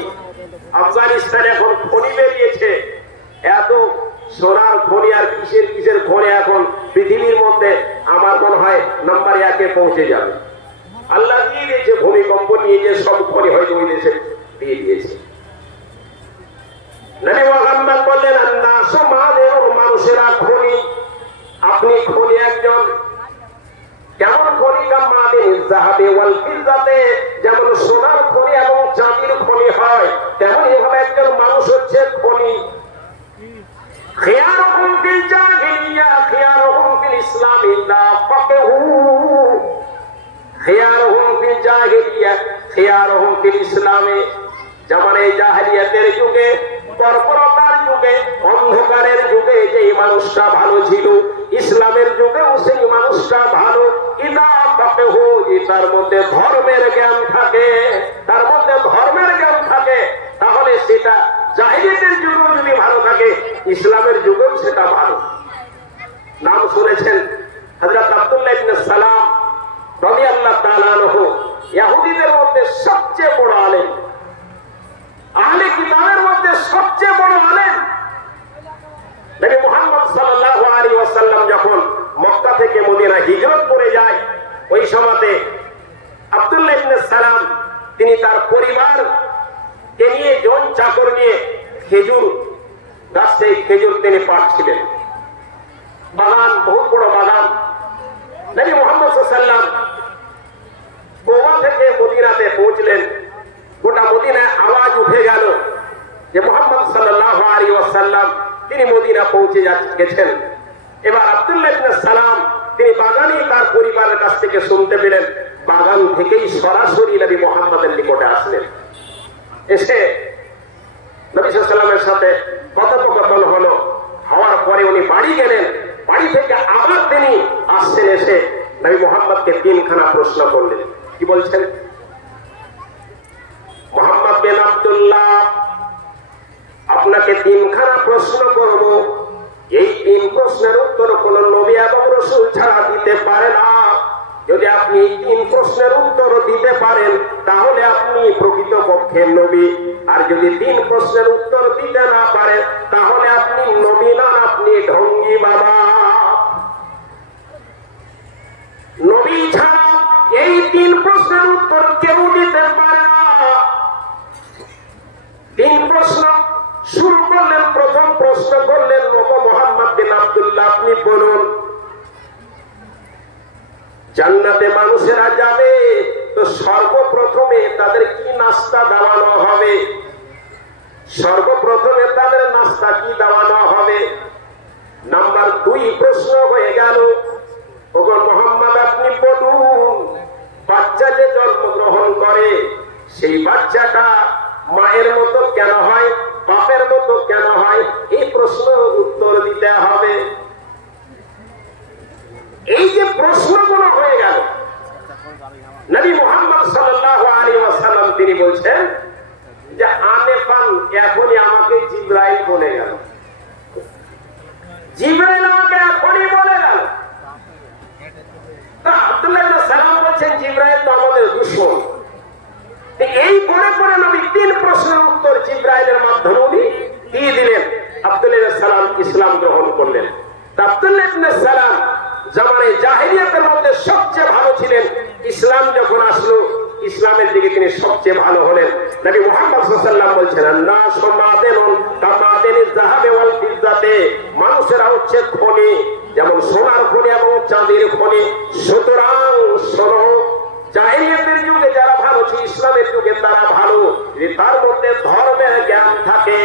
আফগানিস্তানে এখন খনি বেরিয়েছে, এত সোনার খনি আর কিসের কিসের খনি এখন পৃথিবীর মধ্যে আমার মনে হয় নাম্বার 1 এ পৌঁছে যাবে। আল্লাহ দিয়ে দিয়েছে, ভূমিকম্প নিয়ে যে সব খনি হয়তো ওই দেশে দিয়ে দিয়েছে। নবী মুহাম্মদ বললেন, আন-নাসু মাদিনুন, মানুষেরা খনি। আপনি খনি একজন, কেমন খনি? কামাদিনিজ যাহাবি ওয়াল ফিজ্জাতি, যেমন সোনার খনি এবং চাঁদির খনি হয়, তেমনি ভাবে একজন মানুষ হচ্ছে খনি। খিয়ারুহুম ফিল জাহিলিয়া খিয়ারুহুম ফিল ইসলাম ইল্লা ফাকাহু। খিয়ারুহুম ফিল জাহিলিয়া খিয়ারুহুম ফিল ইসলামে, জামানে জাহেলিয়াতের যুগে, বর্বরতার যুগে, অন্ধকারের যুগে যেই মানুষটা ভালো ছিল, ইসলামের যুগেও সেই মানুষটা ভালো। ইদা ফাকাহু, তার মধ্যে ধর্মের জ্ঞান থাকে, তার মধ্যে ধর্মের জ্ঞান থাকে, তাহলে সেটা জাহেলিয়াতের যুগেও যদি ভালো থাকে, ইসলামের যুগেও সেটা ভালো। নাম শুনেছেন হযরত আব্দুল্লাহ ইবনে সালাম রাদিয়াল্লাহু তাআলা আনহু, ইহুদিদের মধ্যে সবচেয়ে বড় আলেম, আহলে কিতাবের মধ্যে সবচেয়ে বড় আলেম। নবী মুহাম্মদ সাল্লাল্লাহু আলাইহি ওয়াসাল্লাম যখন মক্কা থেকে মদিনা হিজরত করে যায়, ওই সময়তে আব্দুল্লাহ ইবনে সালাম তিনি তার পরিবারকে নিয়ে, জন চাকর নিয়ে খেজুর গাছ থেকে খেজুর তিনি পাড়ছিলেন। বাগান, বহুত বড় বাগান। নবী মুহাম্মদ সাল্লাল্লাহু আলাইহি ওয়াসাল্লাম গোয়া থেকে মদিনাতে পৌঁছলেন। গোটা মদিনায় আওয়াজ উঠে গেল যে মুহাম্মদ সাল্লাল্লাহু আলাইহি ওয়াসাল্লাম তিনি মদিনা পৌঁছে গেছেন। এবার আব্দুল্লাহ ইবনে সালাম তিনি বাগানেই তার পরিবারের কাছ থেকে শুনতে পেলেন, বাগান থেকেই সরাসরি নবী মুহাম্মদের নিকটে আসলেন। এসে নবী সাল্লাল্লাহু আলাইহি ওয়াসাল্লামের সাথে কথোপকথন হলো, হওয়ার পরে উনি বাড়ি গেলেন। বাড়ি থেকে আবার তিনি আসছেন, এসে নবী মুহাম্মদকে 3খানা প্রশ্ন করলেন। কি বলছেন? মুহাম্মদ বিন আব্দুল্লাহ, আপনাকে 3খানা প্রশ্ন করব, এই 3 প্রশ্নের উত্তর কোন নবী এবং রাসূল ছাড়া দিতে পারে না। যদি আপনি 3 প্রশ্নের উত্তর দিতে পারেন, তাহলে আপনি প্রকৃতপক্ষে নবী। আর যদি 3 প্রশ্নের উত্তর দিতে না পারেন, তাহলে আপনি নবী না, আপনি ঢঙ্গি বাবা। নবী ছাড়া এই 3 প্রশ্নের উত্তর কেউ দিতে পারে না। 3 প্রশ্ন শুরু করলেন। প্রথম প্রশ্ন করলেন, মুহাম্মদ বিন আব্দুল্লাহ, আপনি বলুন, জান্নাতে মানুষেরা যাবে তো সর্বপ্রথমে তাদের কি নাস্তা দেওয়ানো হবে? সর্বপ্রথমে তাদের নাস্তা কি দেওয়ানো হবে? নাম্বার 2 প্রশ্ন হয়ে গেল, ওগো মুহাম্মদ আপনি বলুন, বাচ্চা যে জন্মগ্রহণ করে সেই বাচ্চাটা মায়ের মতো কেন হয়, বাপের মতো কেন হয়? এই প্রশ্ন উত্তর দিতে হবে। এই যে প্রশ্নগুলো হয়ে গেল, নবী মুহাম্মদ সাল্লাল্লাহু আলাইহি ওয়াসাল্লাম তিনি বলছেন যে আনেফান, এখনই আমাকে জিবরাইল বলে গেল। জিবরাইল আমাকে এখনই বলে গেল। আব্দুল্লাহ ইবনে সালাম বলছেন, জিবরাইল তো আমাদের দুশমন। এই পরে পরে নবী 3 প্রশ্নের উত্তর জিবরাইলের মাধ্যমে উনি দিয়ে দিলেন। আব্দুল্লাহ ইবনে সালাম ইসলাম গ্রহণ করলেন। আব্দুল্লাহ ইবনে সালাম জামানে জাহেলিয়াতের মধ্যে সবচেয়ে ভালো ছিলেন। ইসলাম যখন আসলো, ইসলামের দিকে তিনি সবচেয়ে ভালো হলেন। নবী মুহাম্মদ সাল্লাল্লাহু আলাইহি ওয়াসাল্লাম বলছেন, আন-নাসু মাদিনুন কামাদিনিজ যাহাবি ওয়াল ফিজ্জাতি, মানুষেরা হচ্ছে খনি, যেমন সোনার খনি এবং চাঁদির খনি। সুতরাং শোনো, জাহেলিয়াতের যুগে যদি তার মধ্যে ধর্মের জ্ঞান থাকে,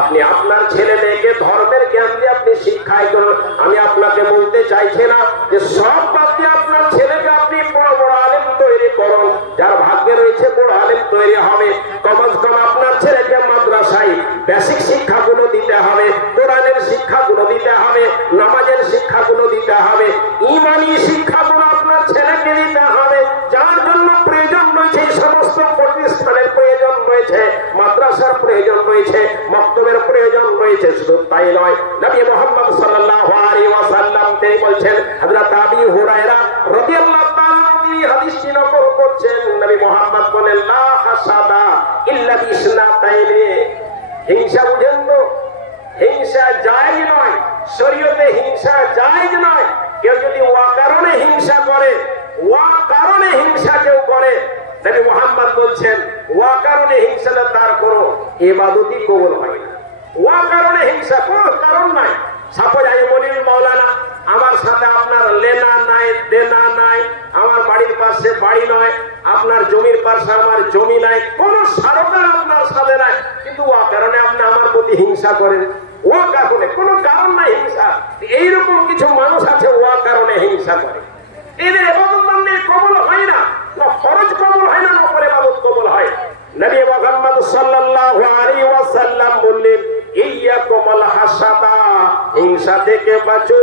আপনি আপনার ছেলে মেয়েকে ধর্মের জ্ঞান দিয়ে আপনি শিক্ষায় করুন। আমি আপনাকে বলতে চাইছি না যে সব বাদ দিয়ে আপনার ছেলেকে আপনি বড় বড় আলেম তৈরি করুন। যার ভাগ্যে রয়েছে বড় আলেম তৈরি হবে, কমস কম আপনার ছেলেকে মাদ্রাসায় বেসিক শিক্ষাগুলো দিতে হবে, কোরআনের শিক্ষাগুলো দিতে হবে, নামাজের শিক্ষাগুলো দিতে হবে, ইমানি শিক্ষাগুলো আপনার ছেলেকে দিতে হবে। যার জন্য প্রয়োজন রয়েছে এই সমস্ত প্রতিষ্ঠানের প্রয়োজন রয়েছে, মাদ্রাসার প্রয়োজন রয়েছে, মক্তবের প্রয়োজন রয়েছে। শুধু তাই নয়, নবী মুহাম্মদ সাল্লাল্লাহু আলাইহি ওয়াসাল্লাম তিনি বলছেন, হযরত আবু হুরায়রা রাদিয়াল্লাহু তাআলা তিনি হাদিসটি নকল করছেন। নবী মুহাম্মদ বলেন, লা হাসাদা ইল্লা বিসনাতাইনি। হিংসা বুঝেন তো? হিংসা জায়েজ নয়, শরীয়তে হিংসা জায়েজ নয়। কেউ যদি কারণে হিংসা করে, কারণে হিংসা কেউ করে, নবী মুহাম্মদ বলছেন কারণে হিংসাটা তার কোনো ইবাদতই কবুল হয় না। কারণে হিংসা কোনো কারণ নাই। সাপোজ আমি বলি, মাওলানা আমার সাথে আপনার লেনা নাই দেনা নাই, আমার বাড়ির পাশে বাড়ি নয়, আপনার জমির পাশে আমার জমি নাই, কোন সারকার আপনার সাথে নাই, কিন্তু কারণে আপনি আমার প্রতি হিংসা করেন। কারণে কোনো কারণ নাই হিংসা। এইরকম কিছু মানুষ আছে কারণে হিংসা করে। এদের ইবাদত বান্দায় কবুল হয় না, না ফরজ কবুল হয় না, নফল ইবাদত কবুল হয়। নবী মুহাম্মদ সাল্লাল্লাহু আলাইহি ওয়াসাল্লাম বললেন, ইয়াকুমুল হাসাদা, হিংসা থেকে বাঁচো।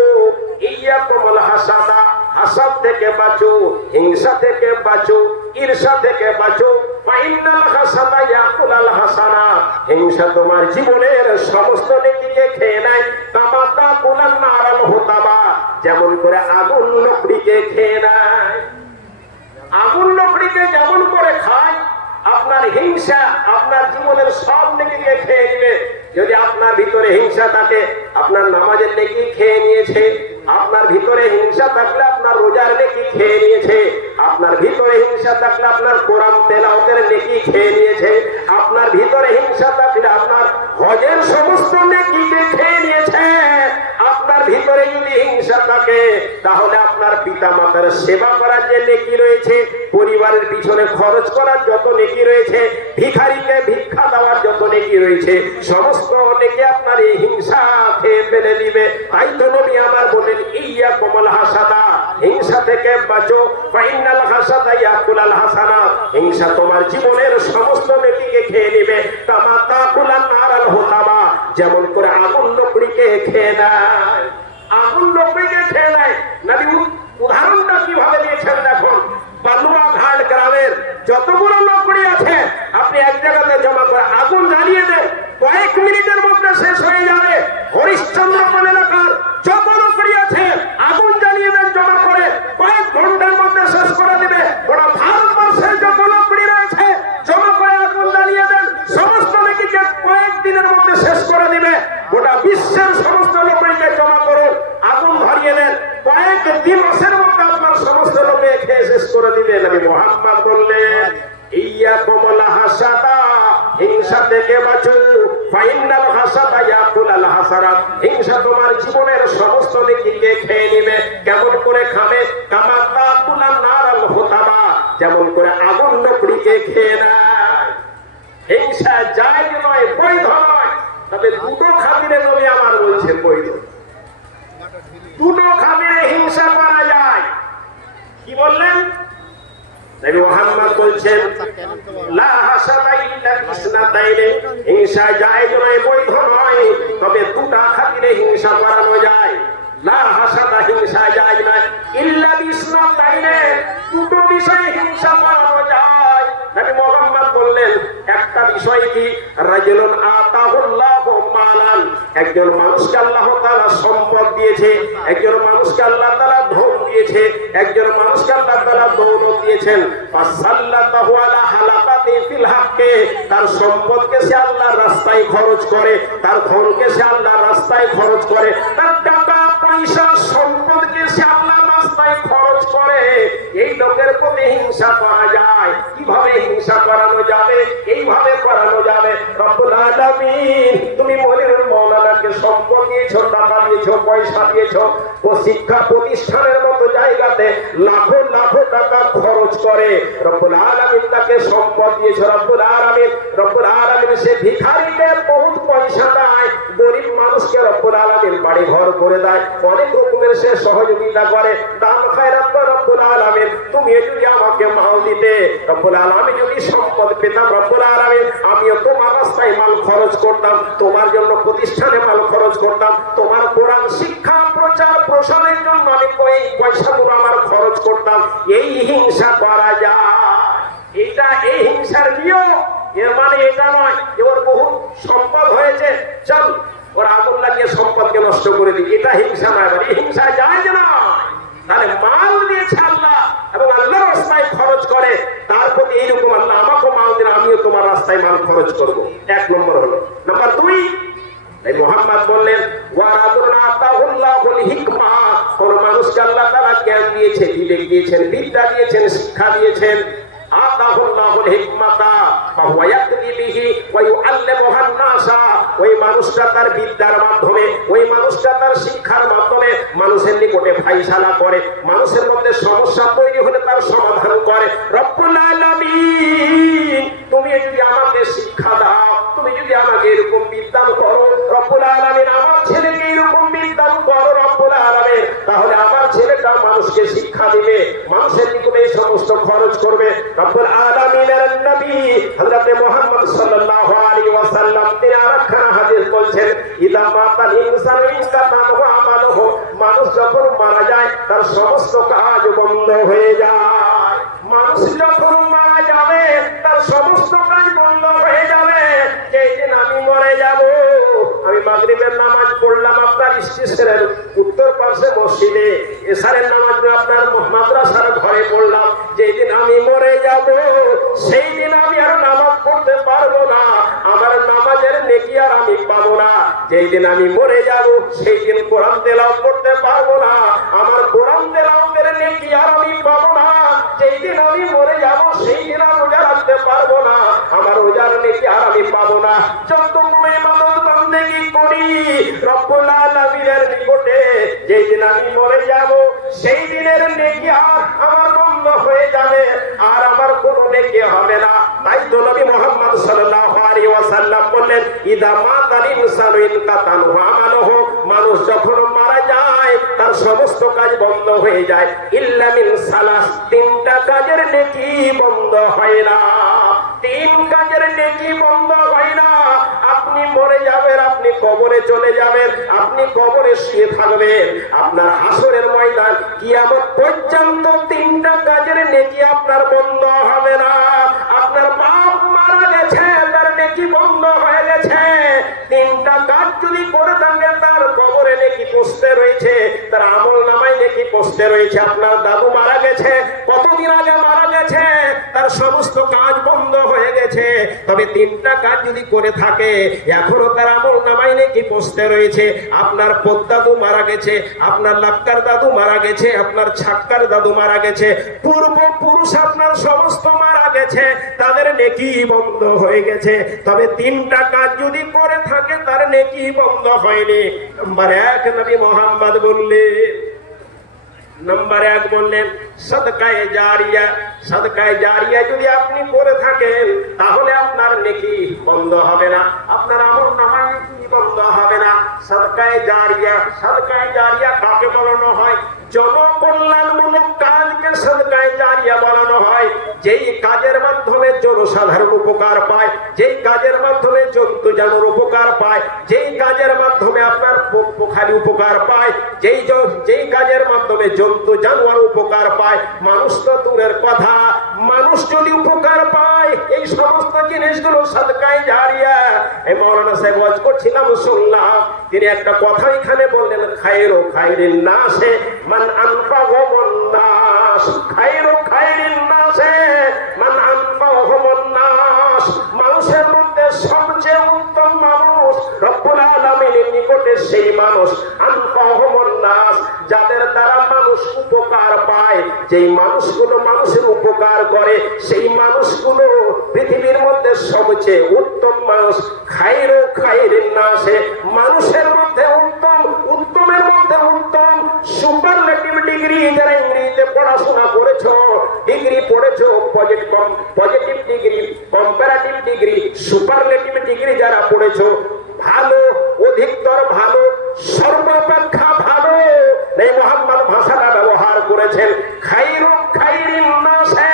ইয়াকুমুল হাসাদা, হাসাদ থেকে বাঁচো, হিংসা থেকে বাঁচো, ঈর্ষা থেকে বাঁচো। ফাইনাল হাসাদা ইয়াকুলাল হাসানা, হিংসা তোমার জীবনের সমস্ত নেকিকে খেয়ে নেয়। কামা তাকুলান নারাল হুতাবা, যেমন করে আগুন লকড়িকে খেয়ে নেয়। আগুন লকড়িকে যেমন করে খায়, আপনার হিংসা আপনার জীবনের সব নেকিকে খেয়ে নেবে। যদি আপনার ভিতরে হিংসা থাকে, আপনার নামাজের নেকি খেয়ে নিয়েছে। আপনার ভিতরে হিংসা থাকলে আপনার রোজার নেকি খেয়ে নিয়েছে। আপনার ভিতরে হিংসা থাকলে আপনার কোরআন তেলাওয়াতের নেকি খেয়ে নিয়েছে। আপনার ভিতরে হিংসা থাকলে আপনার হজের সমস্ত নেকিকে খেয়ে নিয়েছে। আপনার ভিতরে যদি হিংসা থাকে, তাহলে আপনার পিতা মাতার সেবা করার যে নেকি রয়েছে, পরিবারের পিছনে খরচ করার যত নেকি রয়েছে, ভিখারিকে ভিক্ষা দেওয়ার যত নেকি রয়েছে, সমস্ত নেকি আপনার এই হিংসা খেয়ে ফেলে দিবে। তাই তো নবী আমার বলেন, ইয়াকুমুল হাসাদা, হিংসা থেকে বাঁচো। ফাইনাল হাসাদা ইয়াকুলাল হাসানা, হিংসা তোমার জীবনের সমস্ত নেকিকে খেয়ে নেবে। কামা তাকুলান নারাল হুতাবা, যেমন করে আগুন লকড়িকে খেয়ে নেয়। আগুন লকড়িকে খেয়ে নেয়। নবী উদাহরণটা কিভাবে দিয়েছেন দেখুন। বালুয়া ঘাট গ্রামের যতগুলো লকড়ি আছে, আপনি এক জায়গাতে জমা করে আগুন জ্বালিয়ে দেন, কয়েক মিনিটের মধ্যে শেষ হয়ে যাবে। হরিশ্চন্দ্রপুর এলাকার যত লকড়ি আছে, আগুন জ্বালিয়ে দেন জমা করে, কয়েক ঘন্টার মধ্যে শেষ করে দিবে। ওরা ভারতবর্ষের যত লকড়ি রয়েছে জমা করে আগুন জ্বালিয়ে দেন, সমস্ত নেকিকে কয়েক দিনের মধ্যে শেষ করে দিবে। গোটা বিশ্বের সমস্ত লকড়িকে জমা করুন, আগুন ধরিয়ে দেন, কয়েক দিবসের মধ্যে আপনার সমস্ত লোকে খেয়ে শেষ করে দিবে। নবী মুহাম্মদ বললেন, ইয়াকুমুল হাসাদা, হিংসা থেকে বাঁচো। ফাইনাল হাসাদা ইয়াকুলাল হাসানা, হিংসা তোমার জীবনের সমস্ত নেকিকে খেয়ে নেবে। কেমন করে খাবে? কামা তাকুলান নারাল হুতাবা, যেমন করে আগুন লকড়িকে খেয়ে নেয়। হিংসা জায়েজ নয়, বৈধ নয়, তবে দুটো খাতিরে নবী আমার বলছেন বৈধ। দুটো খাতিরে হিংসা করা যায়। কি বললেন? নবী মুহাম্মদ বলছেন, লা হাসাদা ইল্লা বিসনাতাইনি, হিংসা জায়েজ নয়, বৈধ নয়, তবে দুটো খাতিরে হিংসা করানো যায়। লা হাসাদা, হিংসা জায়েজ নয়, ইল্লা বিসনাতাইনি, দুটো বিষয়ে হিংসা করানো যায়। নবী মুহাম্মদ বললেন, একটা বিষয় কি? রাজুলুন আতাহুল্লাহু মালান, একজন মানুষকে আল্লাহ তাআলা সম্পদ দিয়েছে, একজন মানুষকে আল্লাহ তাআলা ধন দিয়েছে, একজন মানুষকে আল্লাহ তাআলা দৌলত দিয়েছেন। ফাসাল্লাতাহু আলা হালাকাতি ফিল হাক্কি, তার সম্পদকে সে আল্লাহর রাস্তায় খরচ করে, তার ধনকে সে আল্লাহর রাস্তায় খরচ করে, তার টাকা পয়সা সম্পদকে সে আল্লাহর রাস্তায় খরচ করে। এই লোকের প্রতি হিংসা করা যায়। কিভাবে হিংসা করানো যাবে? এইভাবে করানো যাবে, রব্বুল আলামিন তুমি মনিরুল মাওলানাকে সম্পদ দিয়েছো, টাকা দিয়েছো, পয়সা দিয়েছো, ও শিক্ষা প্রতিষ্ঠানের মতো জায়গাতে লাখো লাখো টাকা খরচ করে, রব্বুল আলামিন তাকে সম্পদ দিয়েছে, রব্বুল আলামিন সে ভিখারিকে বহুত পয়সা দেয়, গরিব মানুষকে রব্বুল আলামিন বাড়ি ঘর করে দেয়, অনেক রকমের সে সহযোগিতা করে, দান খায়রাত করে রব্বুল আলামিন। তুমি যদি আমাকে মাল দিতে রব্বুল আলামিন, যদি সম্পদ পেতাম রব্বুল আলামিন, আমিও তোমার রাস্তায় মাল খরচ করতাম, তোমার জন্য প্রতিষ্ঠানে মাল খরচ করতাম, তোমার কোরআন শিক্ষা প্রচার প্রসারের জন্য আমি এই পয়সাগুলো আমার খরচ করতাম। এই হিংসা করা যায়, এটা এই হিংসার নিয়ম। এর মানে এটা নয় যে ওর বহু সম্পদ হয়েছে, চল ওর আগুন লাগিয়ে সম্পদকে নষ্ট করে দিই, এটা হিংসা নয়। এই হিংসা যায় না। তাহলে মাল দিয়েছে আল্লাহ এবং আল্লাহর রাস্তায় খরচ করে, তার প্রতি এইরকম আল্লাহ আমাকে মাল দিন, আমিও তোমার রাস্তায় মাল খরচ করব। এক নম্বর হলো। নাম্বার দুই, এই মুহাম্মদ বললেন ওয়ারাদুনা তাহুল্লাহুল হিকমা, কোন মানুষকে আল্লাহ তাআলা জ্ঞান দিয়েছে, বিবেক দিয়েছেন, বিদ্যা দিয়েছেন, শিক্ষা দিয়েছেন, আতাহুল্লাহুল হিকমাতা ফাহুয়া ইয়াকদি বিহি ওয়া ইউআল্লিমুহা আন-নাসা, ওই মানুষটা তার বিদ্যার মাধ্যমে, ওই মানুষটা তার শিক্ষার মাধ্যমে মানুষের নিকটে ফায়সালা করে, মানুষের মধ্যে সমস্যা তৈরি হলে তার সমাধান করে। রব্বুল আলামিন তুমি যদি আমাকে শিক্ষা দাও, তুমি যদি আমাকে এরকম বিদ্যা করো রব্বুল আলামিন, আমার ছেলেকে এরকম বিদ্যা করো রব্বুল আলামিন, তাহলে আমার ছেলেটা মানুষকে শিক্ষা দিবে, মানুষের নিকটে এই সমস্ত খরচ করবে। রব্বুল আলামিনের নবী হযরত মুহাম্মদ সাল্লাল্লাহু আলাইহি ওয়াসাল্লাম তিনি আরেকখানা হাদিস বলছেন, ইদা মাতাল ইনসানু ইনকাতাহু আমালুহু, মানুষ যখন মারা যায় তার সমস্ত কাজ বন্ধ হয়ে যায়। মানুষ যখন মারা যাবে তার সমস্ত কাজ বন্ধ হয়ে যাবে। যেই দিন আমি মরে যাব, আমি মাগরিবের নামাজ পড়লাম আপনার স্টেশনের উত্তর পাশে মসজিদে, এশারের নামাজ আপনার মাদ্রাসার ঘরে পড়লাম, যেই দিন আমি মরে যাব সেই দিন আমি আর নামাজ পড়তে পারবো না, আমার নামাজের নেকি আর আমি পাবো না। যেই দিন আমি মরে যাব সেই দিন কোরআন তেলাওয়াত করতে পারবো না, আমার কোরআন তেলাওয়াতের নেকি আর আমি পাবো না। যেই দিন আমি মরে যাব সেই দিন আর রোজা রাখতে পারবো না, আমার রোজার নেকি আর আমি পাবো না। যতটুকু ইবাদত বান্দেগি করি রব্বুল আলামিনের নিকটে, যেই দিন আমি মরে যাব সেই দিনের নেকি আর আমার বন্ধ হয়ে যাবে, আর আমার কোনো নেকি হবে না। তাই তো নবী মুহাম্মদ সাল্লাল্লাহু আলাইহি ওয়াসাল্লাম বললেন, ইদা মাতাল ইনসানু ইনকাতাহু আমালুহু, মানুষ যখন মারা যায় তার সমস্ত কাজ বন্ধ হয়ে যায়, ইল্লা মিন সালাস, তিনটা কাজের নেকি বন্ধ হয় না। তিন কাজের নেকি বন্ধ হয় না। আপনি মরে যাবেন, আপনি কবরে চলে যাবেন, আপনি কবরে শুয়ে থাকবেন, আপনার হাসরের ময়দান কিয়ামত পর্যন্ত তিনটা কাজের নেকি আপনার বন্ধ হবে না। আপনার বাপ মারা গেছে, তার নেকি বন্ধ হয়ে গেছে, তিনটা কাজ যদি করে থাকেন তার কবরে নেকি পৌঁছতে রয়েছে, তার আমল নামায় নেকি পৌঁছতে রয়েছে। আপনার দাদু মারা গেছে, কতদিন আগে মারা গেছে, তার সমস্ত কাজ বন্ধ হয়ে গেছে, তবে তিনটা কাজ যদি করে থাকে এখনো তার আমল নামায় নেকি পৌঁছতে রয়েছে। আপনার পদ্দাদু মারা গেছে, আপনার লাক্কার দাদু মারা গেছে, আপনার ছাক্কার দাদু মারা গেছে, পূর্বপুরুষ আপনার সমস্ত মারা গেছে, তাদের নেকি বন্ধ হয়ে গেছে, তবে তিনটা কাজ যদি করে থাকে তার নেকি বন্ধ হয়নি। নাম্বার এক, নবী মুহাম্মদ বললেন, নাম্বার এক বললেন সাদকায়ে জারিয়া। সাদকায়ে জারিয়া যদি আপনি করে থাকেন তাহলে আপনার নেকি বন্ধ হবে না, আপনার আমল নামায় নেকি বন্ধ হবে না। সাদকায়ে জারিয়া, সাদকায়ে জারিয়া কাকে বলানো হয়? জনকল্যাণমূলক কাজকে সাদকায়ে জারিয়া বলানো হয়। যেই কাজের মাধ্যমে জনসাধারণ উপকার পায়, যেই কাজের মাধ্যমে জন্তু জানোয়ার উপকার পায়, যেই কাজের মাধ্যমে আপনার পক্ষালী উপকার পায়, যেই কাজের মাধ্যমে জন্তু জানোয়ার উপকার পায়, মানুষ তো দূরের কথা, মানুষ যদি উপকার পায়, এই সমস্ত জিনিসগুলো সাদকায়ে জারিয়া। এই মাওলানা সাহেব ওয়াজ করছিলাম, শুনলাম তিনি একটা কথা এখানে বললেন, খায়রু খায়রিন নাসে মান আনফাহুমুন নাস, খায়রু খায়রিন নাসে মান আনফাহুমুন নাস, মানুষের মধ্যে সবচেয়ে উত্তম মানুষ রব্বুল আলামিনের নিকটে সেই মানুষ, আনফাহুমুন নাস, যাদের দ্বারা মানুষ উপকার পায়, যেই মানুষগুলো মানুষের উপকার করে, সেই মানুষগুলো পৃথিবীর মধ্যে সবচেয়ে উত্তম মানুষ। খায়রু খায়রিন নাসে, মানুষের মধ্যে উত্তম, উত্তমের মধ্যে উত্তম। সুপারলেটিভ ডিগ্রি যারা ইংরেজিতে পড়াশোনা করেছো, ডিগ্রি পড়েছো, positive degree, comparative degree, superlative degree যারা পড়েছো, ভালো, অধিকতর ভালো, সর্বাপেক্ষা ভালো এই মুহাম্মদ ভাষাটা ব্যবহার করেছেন। খাইরু খাইরিন নাসে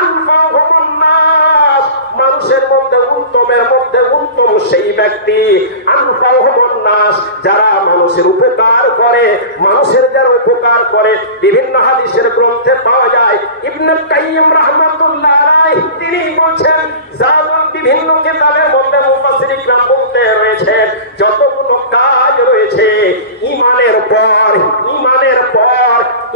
আনফাহুমুন নাস, মানুষের মধ্যে উত্তমের মধ্যে উত্তম সেই ব্যক্তি, আনফাহুমুন নাস, যারা মানুষের উপকার করে, মানুষের যারা উপকার করে। বিভিন্ন হাদিসের গ্রন্থে পাওয়া যায়, ইবনে কাইয়িম রাহমাতুল্লাহ আলাইহি তিনি বলছেন, জাদুল বিভিন্ন কিতাবের মধ্যে মুফাসসিরিন کرام বলতে রয়েছে, যতগুলো কাজ রয়েছে ঈমানের পর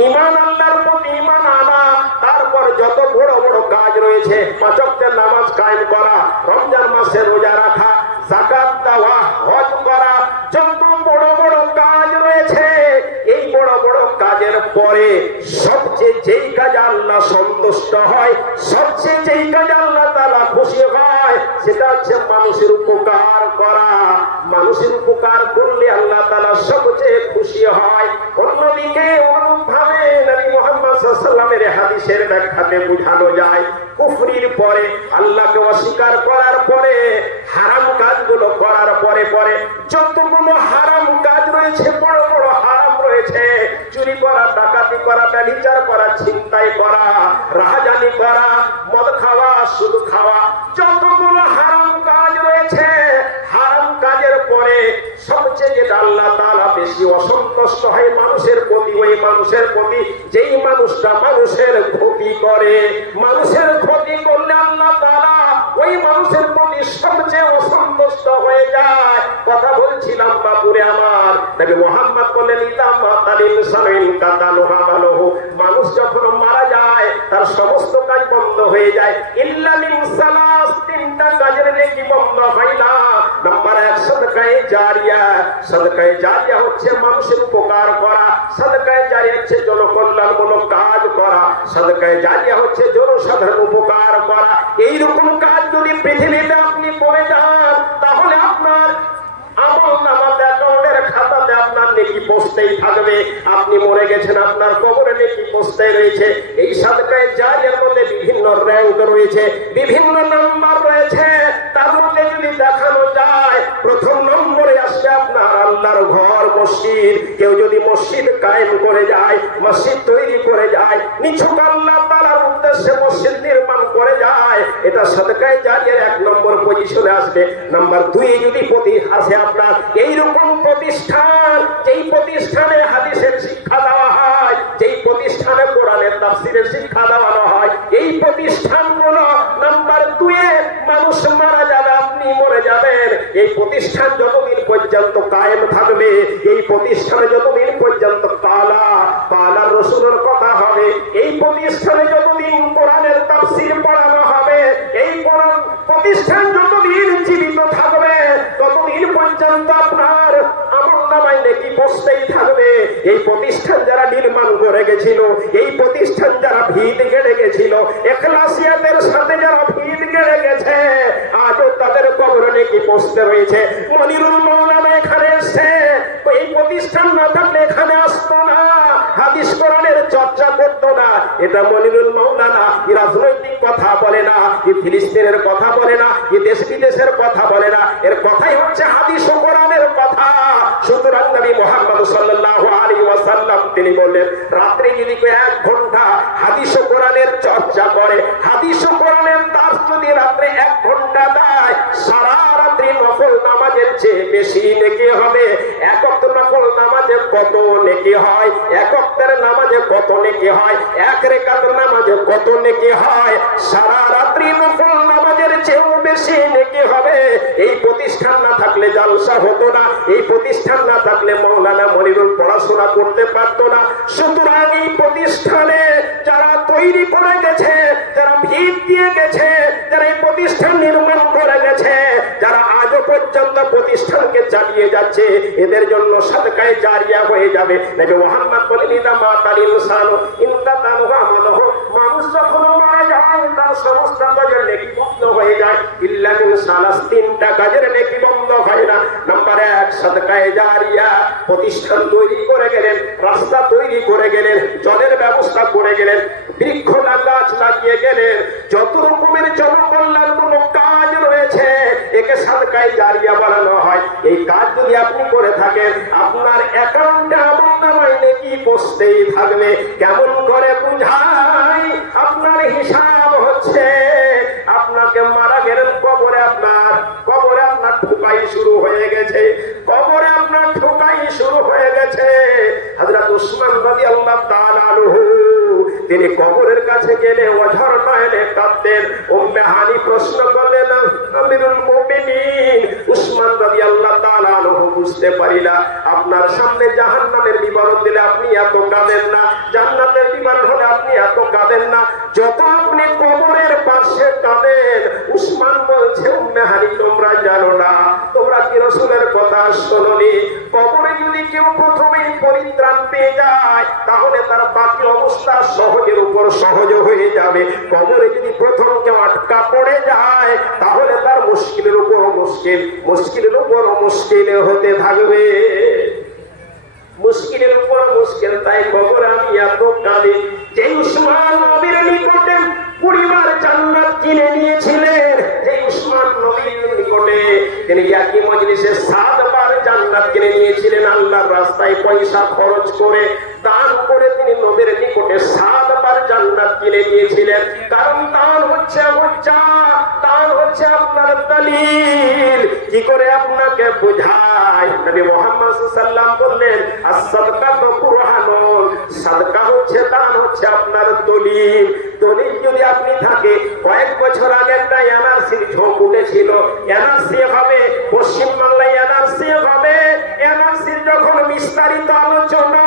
ঈমান আল্লাহর প্রতি ঈমান আনা, তারপর যত বড় বড় কাজ রয়েছে, পাঁচ ওয়াক্তের নামাজ কায়েম করা, রমজান মাসে রোজা রাখা, যাকাত দেওয়া, হজ করা, যত বড় বড় কাজ রয়েছে, এই বড় বড় কাজের পরে সবচেয়ে যেই কাজ আল্লাহ সন্তুষ্ট হয়, সবচেয়ে যেই কাজ আল্লাহ তাআলা খুশি হয়, সেটা হচ্ছে মানুষের উপকার করা। মানুষের উপকার করলে আল্লাহ তাআলা সবচেয়ে খুশি হয়। অন্যদিকে অনুরূপভাবে নবী মুহাম্মদ সাল্লাল্লাহু আলাইহি ওয়াসাল্লামের হাদিসের ব্যাখ্যাতে বোঝানো যায়, কুফরির পরে, আল্লাহকে অস্বীকার করার পরে, হারাম কাজগুলো করার পরে পরে যতগুলো হারাম কাজ রয়েছে, বড় বড় হারাম রয়েছে, চুরি করা, ডাকাতি করা, ব্যভিচার করা, ছিনতাই করা, রাহাজানি করা, মদ খাওয়া, সুদ খাওয়া, যতগুলো হারাম কাজ রয়েছে, হারাম কাজের পরে সবচেয়ে যেটা আল্লাহ তাআলা বেশি অসন্তুষ্ট হয় মানুষের প্রতি, ওই মানুষের প্রতি যেই মানুষটা মানুষের ক্ষতি করে, মানুষের ক্ষতি করলে আল্লাহ তাআলা ওই মানুষের প্রতি সবচেয়ে অসন্তুষ্ট হয়ে যায়। কথা বলছিলাম বাপুরে আমার, নবী মুহাম্মদ বলেন, ইদা মাতাল ইনসানু ইনকাতানু আমালুহু, মানুষ যখন মারা যায় তার সমস্ত কাজ বন্ধ হয়ে যায়, ইল্লা মিন সালাস, তিনটা কাজের নেকি বন্ধ হয় না। নাম্বার 1 সাদকায়ে জারিয়া। সাদকায়ে জারিয়া হচ্ছে মানুষের উপকার করা, সাদকায়ে জারিয়া হচ্ছে জনকল্যাণমূলক কাজ করা, সাদকায়ে জারিয়া হচ্ছে জনসাধারণ উপকার করা। এইরকম কাজ যদি পৃথিবীতে আপনি করে যান, তাহলে আপনার আমলনামাতে, অ্যাকাউন্টের খাতাতে আপনার নেকি পৌঁছতেই থাকবে। আপনি মরে গেছেন, আপনার কবরে নেকি পৌঁছতে রয়েছে। এই সাদকায়ে জারিয়ার মধ্যে বিভিন্ন র‍্যাঙ্ক রয়েছে, বিভিন্ন নাম্বার রয়েছে। তার মধ্যে যদি দেখানো যায়, প্রথম নম্বরে আসবে আপনার আল্লাহর ঘর, মসজিদ। কেউ যদি মসজিদ কায়েম করে যায়, মসজিদ তৈরি করে যায়, নিছক আল্লাহ তাআলার উদ্দেশ্যে মসজিদ নির্মাণ করে যায়, এটা সাদকায়ে জারিয়ার 1 নম্বর পজিশনে আসবে। নাম্বার 2 যদি আসে আপনার এইরকম প্রতিষ্ঠান, যেই প্রতিষ্ঠানে হাদিসের শিক্ষা দেওয়া হয়, যেই প্রতিষ্ঠানে কোরআনের তাফসীরের শিক্ষা দেওয়ানো হয়, এই প্রতিষ্ঠানগুলো নাম্বার 2 এ মানুষ মারা যাবে, আপনি মরে যাবেন, এই প্রতিষ্ঠান যতদিন পর্যন্ত কায়েম থাকবে, এই প্রতিষ্ঠানে যতদিন পর্যন্ত কালার রাসূলের কথা হবে, এই প্রতিষ্ঠানে যতদিন কোরআনের তাফসীর পড়ানো হবে, এই কোরআন প্রতিষ্ঠান যতদিন জীবিত থাকবে, ততদিন পর্যন্ত আপনার আমলনামায় নেকি পৌঁছতেই থাকবে। এই প্রতিষ্ঠান যারা নির্মাণ করে গেছিল, এই প্রতিষ্ঠান যারা ভিত গেড়ে গেছিল, ইখলাসিয়াতের সাথে যারা ভিত গেড়ে গেছে, আজও তাদের কবরে নেকি পৌঁছতে রয়েছে। মনিরুল মাওলানা এখানে এসে, এই প্রতিষ্ঠান না থাকলে এখানে আসতো না, হাদিস কোরআনের চর্চা করতো না। এটা মনিরুল মাওলানা রাজনৈতিক কথা বলে না, ফিলিস্তিনের কথা বলে না, দেশ বিদেশের কথা বলে না, এর কথাই হচ্ছে হাদিস ও কোরআনের কথা। সুতরাং নবী মুহাম্মদ সাল্লাল্লাহু আলাইহি ওয়াসাল্লাম তিনি বললেন, রাত্রে যদি 1 ঘন্টা হাদিস ও কোরআনের চর্চা করে, হাদিস ও কোরআনের দাস যদি রাত্রে 1 ঘন্টা দেয়, সারা রাত্রি নফল নামাজের চেয়ে বেশি নেকি হবে। 1 ওয়াক্ত নফল নামাজে কত নেকি হয়, 1 ওয়াক্তের নামাজে কত নেকি হয়, 1 রাকাত নামাজে কত নেকি হয়, সারা রাত্রি নফল নামাজের চেয়েও বেশি নেকি হবে। এই প্রতিষ্ঠান না থাকলে জালসা হতো না, এই প্রতিষ্ঠান না থাকলে মাওলানা মনিরুল পড়াশোনা করতে পারতো না। সুতরাং এই প্রতিষ্ঠানে যারা তৈরি করে গেছে, যারা ভিত দিয়ে গেছে, যারা এই প্রতিষ্ঠান নির্মাণ করে গেছে, যারা আজও পর্যন্ত প্রতিষ্ঠানকে চালিয়ে যাচ্ছে, এদের জন্য সাদকায়ে জারিয়া হয়ে যাবে। নবী মুহাম্মদ বলেন, ইদা মাতাল ইনসানু ইনকাতানু আমালুহু, মানুষ যখন মারা যায় তার সমস্ত কাজের নেকি বন্ধ হয়ে যায়, ইল্লা মিন সালাস, 3টা কাজের নেকি বন্ধ হয় না। নাম্বার 1 সাদকায়ে জারিয়া, প্রতিষ্ঠান তৈরি করে গেলেন, রাস্তা তৈরি করে গেলেন, জলের ব্যবস্থা করে গেলেন, বৃক্ষ গাছ লাগিয়ে গেলেন, যত নেকিকে সাদকায়ে জারিয়া বানানো হয়। এই কাজ যদি আপনি করে থাকেন, আপনার অ্যাকাউন্টে আমলনামায় নেকি পৌঁছতেই থাকবে। কেমন করে বুঝাই? আপনার হিসাব হচ্ছে, আপনাকে মারা গেলেন, কবরে আপনার ঠোকাই শুরু হয়ে গেছে, কবরে আপনার ঠোকাই শুরু হয়ে গেছে। হযরত উসমান রাদিয়াল্লাহু তাআলা আনহু তিনি কবরের কাছে গেলে অঝর নয়নে কাঁদতেন। উম্মে হানি প্রশ্ন করলেন, আমিরুল মুমিনিন উসমান রাদিয়াল্লাহু তাআলা আনহু, বুঝতে পারি না আপনার সামনে জাহান্নামের বিবরণ দিলে আপনি এত কাঁদেন না, জান্নাতের বিবরণ হলে আপনি এত কাঁদেন না, যত আপনি কবরের পাশে কাঁদেন। উসমান বলছে, উম্মে হানি তোমরা জানো না, তোমরা কি রাসূলের কথা শোনোনি? কবরে যদি কেউ প্রথমেই পরিত্রাণ পেয়ে যায়, তাহলে তার বাকি অবস্থা সহজের উপর সহজ হয়ে যাবে। কবরে যদি প্রথম কেউ আটকা পড়ে যায়, তাহলে তার মুশকিলের উপর মুশকিল, মুশকিলের উপর মুশকিল হতে থাকবে, মুশকিলের উপর মুশকিল। তাই কবরে আমি এত কাঁদি। যে উসমান নবীর নিকটে পরিবার জান্নাত কিনে নিয়েছিলেন, যে উসমান নবীর নিকটে তিনি একই মজলিসে 7 বার জান্নাত কিনে নিয়েছিলেন, আল্লাহর রাস্তায় পয়সা খরচ করে, দান করে তিনি নবীর নিকটে 7 বার জান্নাত কিনে নিয়েছিলেন। কারণ দান হচ্ছে হজ্জা, দান হচ্ছে আপনার দলিল। কি করে আপনাকে বোঝায়? নবী মুহাম্মদ সাল্লাল্লাহু আলাইহি ওয়াসাল্লাম বললেন, আস-সাদকাতু বুরহানুন, সাদকা হচ্ছে, দান হচ্ছে আপনার দলিল। দলিল যদি আপনি থাকে, কয়েক বছর আগে একটা এনআরসির ঝোঁক উঠেছিল, এনআরসি হবে, পশ্চিমবাংলায় এনআরসি হবে। এনআরসির যখন বিস্তারিত আলোচনা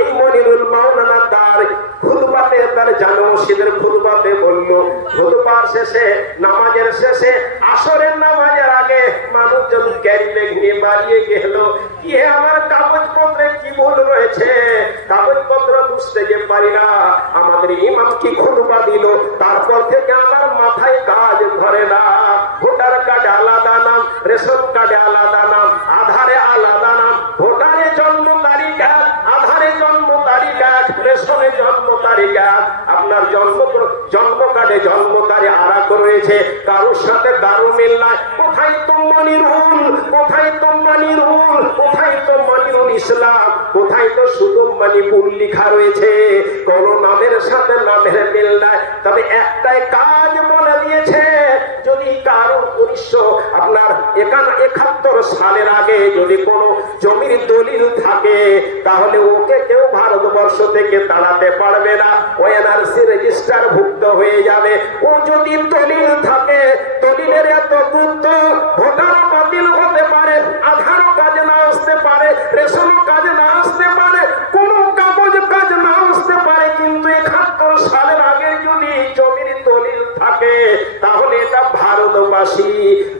এই মনিরুল মাওলানা তার খুতবাতে, তার জামে মসজিদের খুতবাতে বলল, খুতবার শেষে, নামাজের শেষে, আসরের নামাজের আগে মানুষজন ক্যারি ব্যাগ নিয়ে বাড়িয়ে গেল, কি আমার কাগজপত্রে কি ভুল রয়েছে, কাগজপত্র বুঝতে যে পারি না। আমাদের ইমাম কি খুতবা দিল, তারপর থেকে আমার মাথায় কাজ ধরে না। ভোটার কার্ডে আলাদা নাম, রেশন কার্ডে আলাদা নাম, আধারে আলাদা নাম, ভোটারে জন্ম তারিখ এক, আধারে জন্ম তারিখ এক, রেশনে জন্ম তারিখ এক, আপনার জন্ম কার্ডে জন্ম তারিখ আলাদা রয়েছে, কারোর সাথে কারো মিল নাই। কোথায় তো মনিরুল, কোথায় তো মনিরুল, কোথায় তো মনিরুল ইসলাম, কোথায় তো শুধু মনিপুর লেখা রয়েছে, কোন নামের সাথে নামের মিল নাই। তবে একটাই কাজ বলে দিয়েছে, যদি কারো 1971 সালের আগে যদি কোনো জমির দলিল থাকে, তাহলে ওকে কেউ ভারতবর্ষ থেকে তাড়াতে পারবে না, ও এনআরসি রেজিস্টার ভুক্ত হয়ে যাবে। ও যদি দলিল থাকে, দলিলের এত গুরুত্ব, ভোটার বাতিল হতে পারে, আধার কাজে না আসতে পারে, রেশন কাজে না আসতে পারে, কোনো কাগজ কাজ না আসতে পারে, কিন্তু 71 সালের আগে যদি জমির দলিল থাকে, তাহলে এটা ভারতবাসী।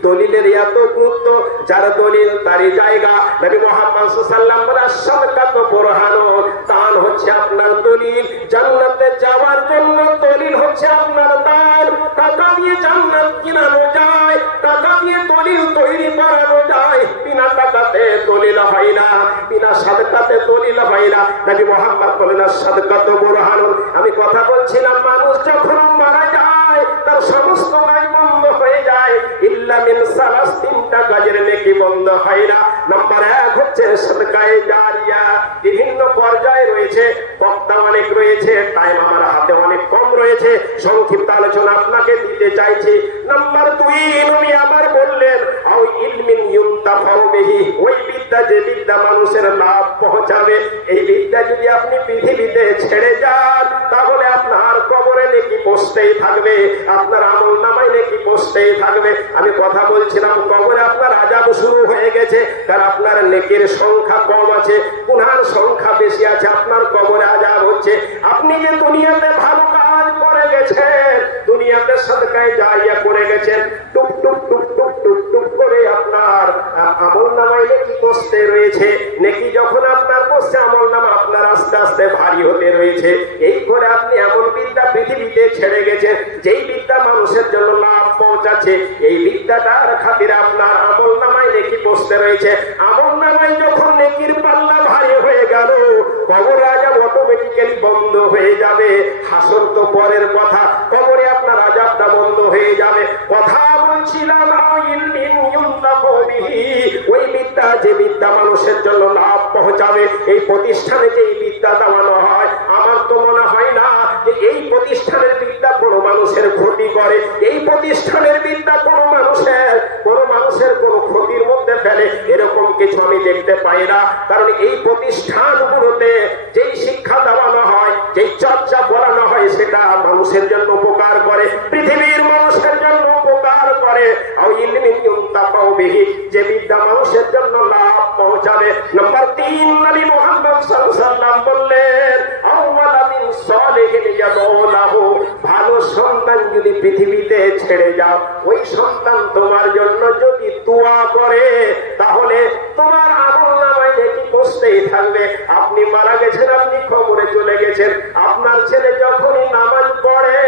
দলিলের এত গুরুত্ব, যার দলিল তারই জায়গা। নবী মুহাম্মদ সাল্লাল্লাহু আলাইহি ওয়াসাল্লাম বলেন, সাদকাতু বুরহানুন, দান হচ্ছে আপনার দলিল। জান্নাতে যাওয়ার জন্য দলিল হচ্ছে আপনার দান। টাকা দিয়ে জান্নাত কিনানো যায়, টাকা দিয়ে দলিল তৈরি করানো যায়, বিনা টাকাতে দলিল হয় না, বিনা সাদকাতে দলিল হয় না। নবী মুহাম্মদ বলেন, সাদকাতু বুরহানুন। আমি কথা বলছিলাম, মানুষ যখন মারা যায়, তার সমস্ত কাজ বন্ধ হয়ে যায়, ইল্লা মিন সালাস, 3টা কাজের নেকি বন্ধ হয় না। নাম্বার 1 হচ্ছে সাদকায়ে জারিয়া। বিভিন্ন পর্যায়ে রয়েছে, বক্তা অনেক রয়েছে, টাইম আমার হাতে অনেক কম রয়েছে, সংক্ষিপ্ত আলোচনা আপনাকে দিতে চাইছি। নাম্বার 2, নবী আবার বললেন, আও ইলমিন ইউনতাফাউ বিহি, ওই বিদ্যা, যে বিদ্যা মানুষের লাভ পৌঁছাবে, এই বিদ্যা যদি আপনি পৃথিবীতে ছেড়ে যান, তাহলে আপনার কবরে নেকি পৌঁছতেই থাকবে, আপনার আমলনামায় নেকি পৌঁছতেই থাকবে। আমি কথা বলছিলাম, কবরে আপনার আযাব শুরু হয়ে গেছে, কারণ আপনার নেকির সংখ্যা কম আছে, গুনার সংখ্যা বেশি আছে, আপনার কবরে আযাব হচ্ছে। আপনি যে দুনিয়াতে ভালো কাজ করে গেছেন, দুনিয়াতে সাদকায়ে জারিয়া করে গেছেন, টুক টুক টুক টুক টুক টুক করে আপনার আমলনামায় নেকি পৌঁছতে রয়েছে। নেকি যখন আপনার পৌঁছছে, আমলনামা আপনার আস্তে আস্তে ভারী হতে রয়েছে। এই করে আপনি এমন বিদ্যা পৃথিবীতে ছেড়ে গেছেন, যেই বিদ্যা মানুষের জন্য লাভ পৌঁছাচ্ছে, এই বিদ্যাটার খাতিরে আপনার আমলনামায় নেকি পৌঁছতে রয়েছে। আমলনামায় যখন নেকির পাল্লা ভারী হয়ে গেল, কবর আযাব অটোমেটিক্যালি বন্ধ হয়ে যাবে। হাসর তো পরের কথা, কবরে আপনার আযাবটা বন্ধ হয়ে যাবে। কথা বলছিলাম, ইলমিন ওই বিদ্যা, যে বিদ্যা মানুষের জন্য লাভ পৌঁছাবে, এই প্রতিষ্ঠানে যে বিদ্যা দেওয়ানো হয়, আমার তো মনে হয় না যে এই প্রতিষ্ঠানের বিদ্যা কোনো মানুষের ক্ষতি করে, এই প্রতিষ্ঠানের বিদ্যা কোনো মানুষের কোনো ক্ষতির মধ্যে ফেলে, এরকম কিছু আমি দেখতে পাই না। কারণ এই প্রতিষ্ঠানগুলোতে যেই শিক্ষা দেওয়ানো হয়, যেই চর্চা করানো হয়, সেটা মানুষের জন্য উপকার করে, পৃথিবীর মানুষের জন্য উপকার করে। যে বিদ্যা মানুষের জন্য লাভ পৌঁছাবে। নম্বর 3, নবী মুহাম্মদ সাল্লাল্লাহু আলাইহি ওয়াসাল্লাম বললেন, ভালো সন্তান যদি পৃথিবীতে ছেড়ে যাও, ওই সন্তান তোমার জন্য যদি দোয়া করে, তাহলে তোমার আমলনামায় নেকি বসতেই থাকবে। আপনি মারা গেছেন, আপনি কবরে চলে গেছেন, আপনার ছেলে যখনই নামাজ পড়ে,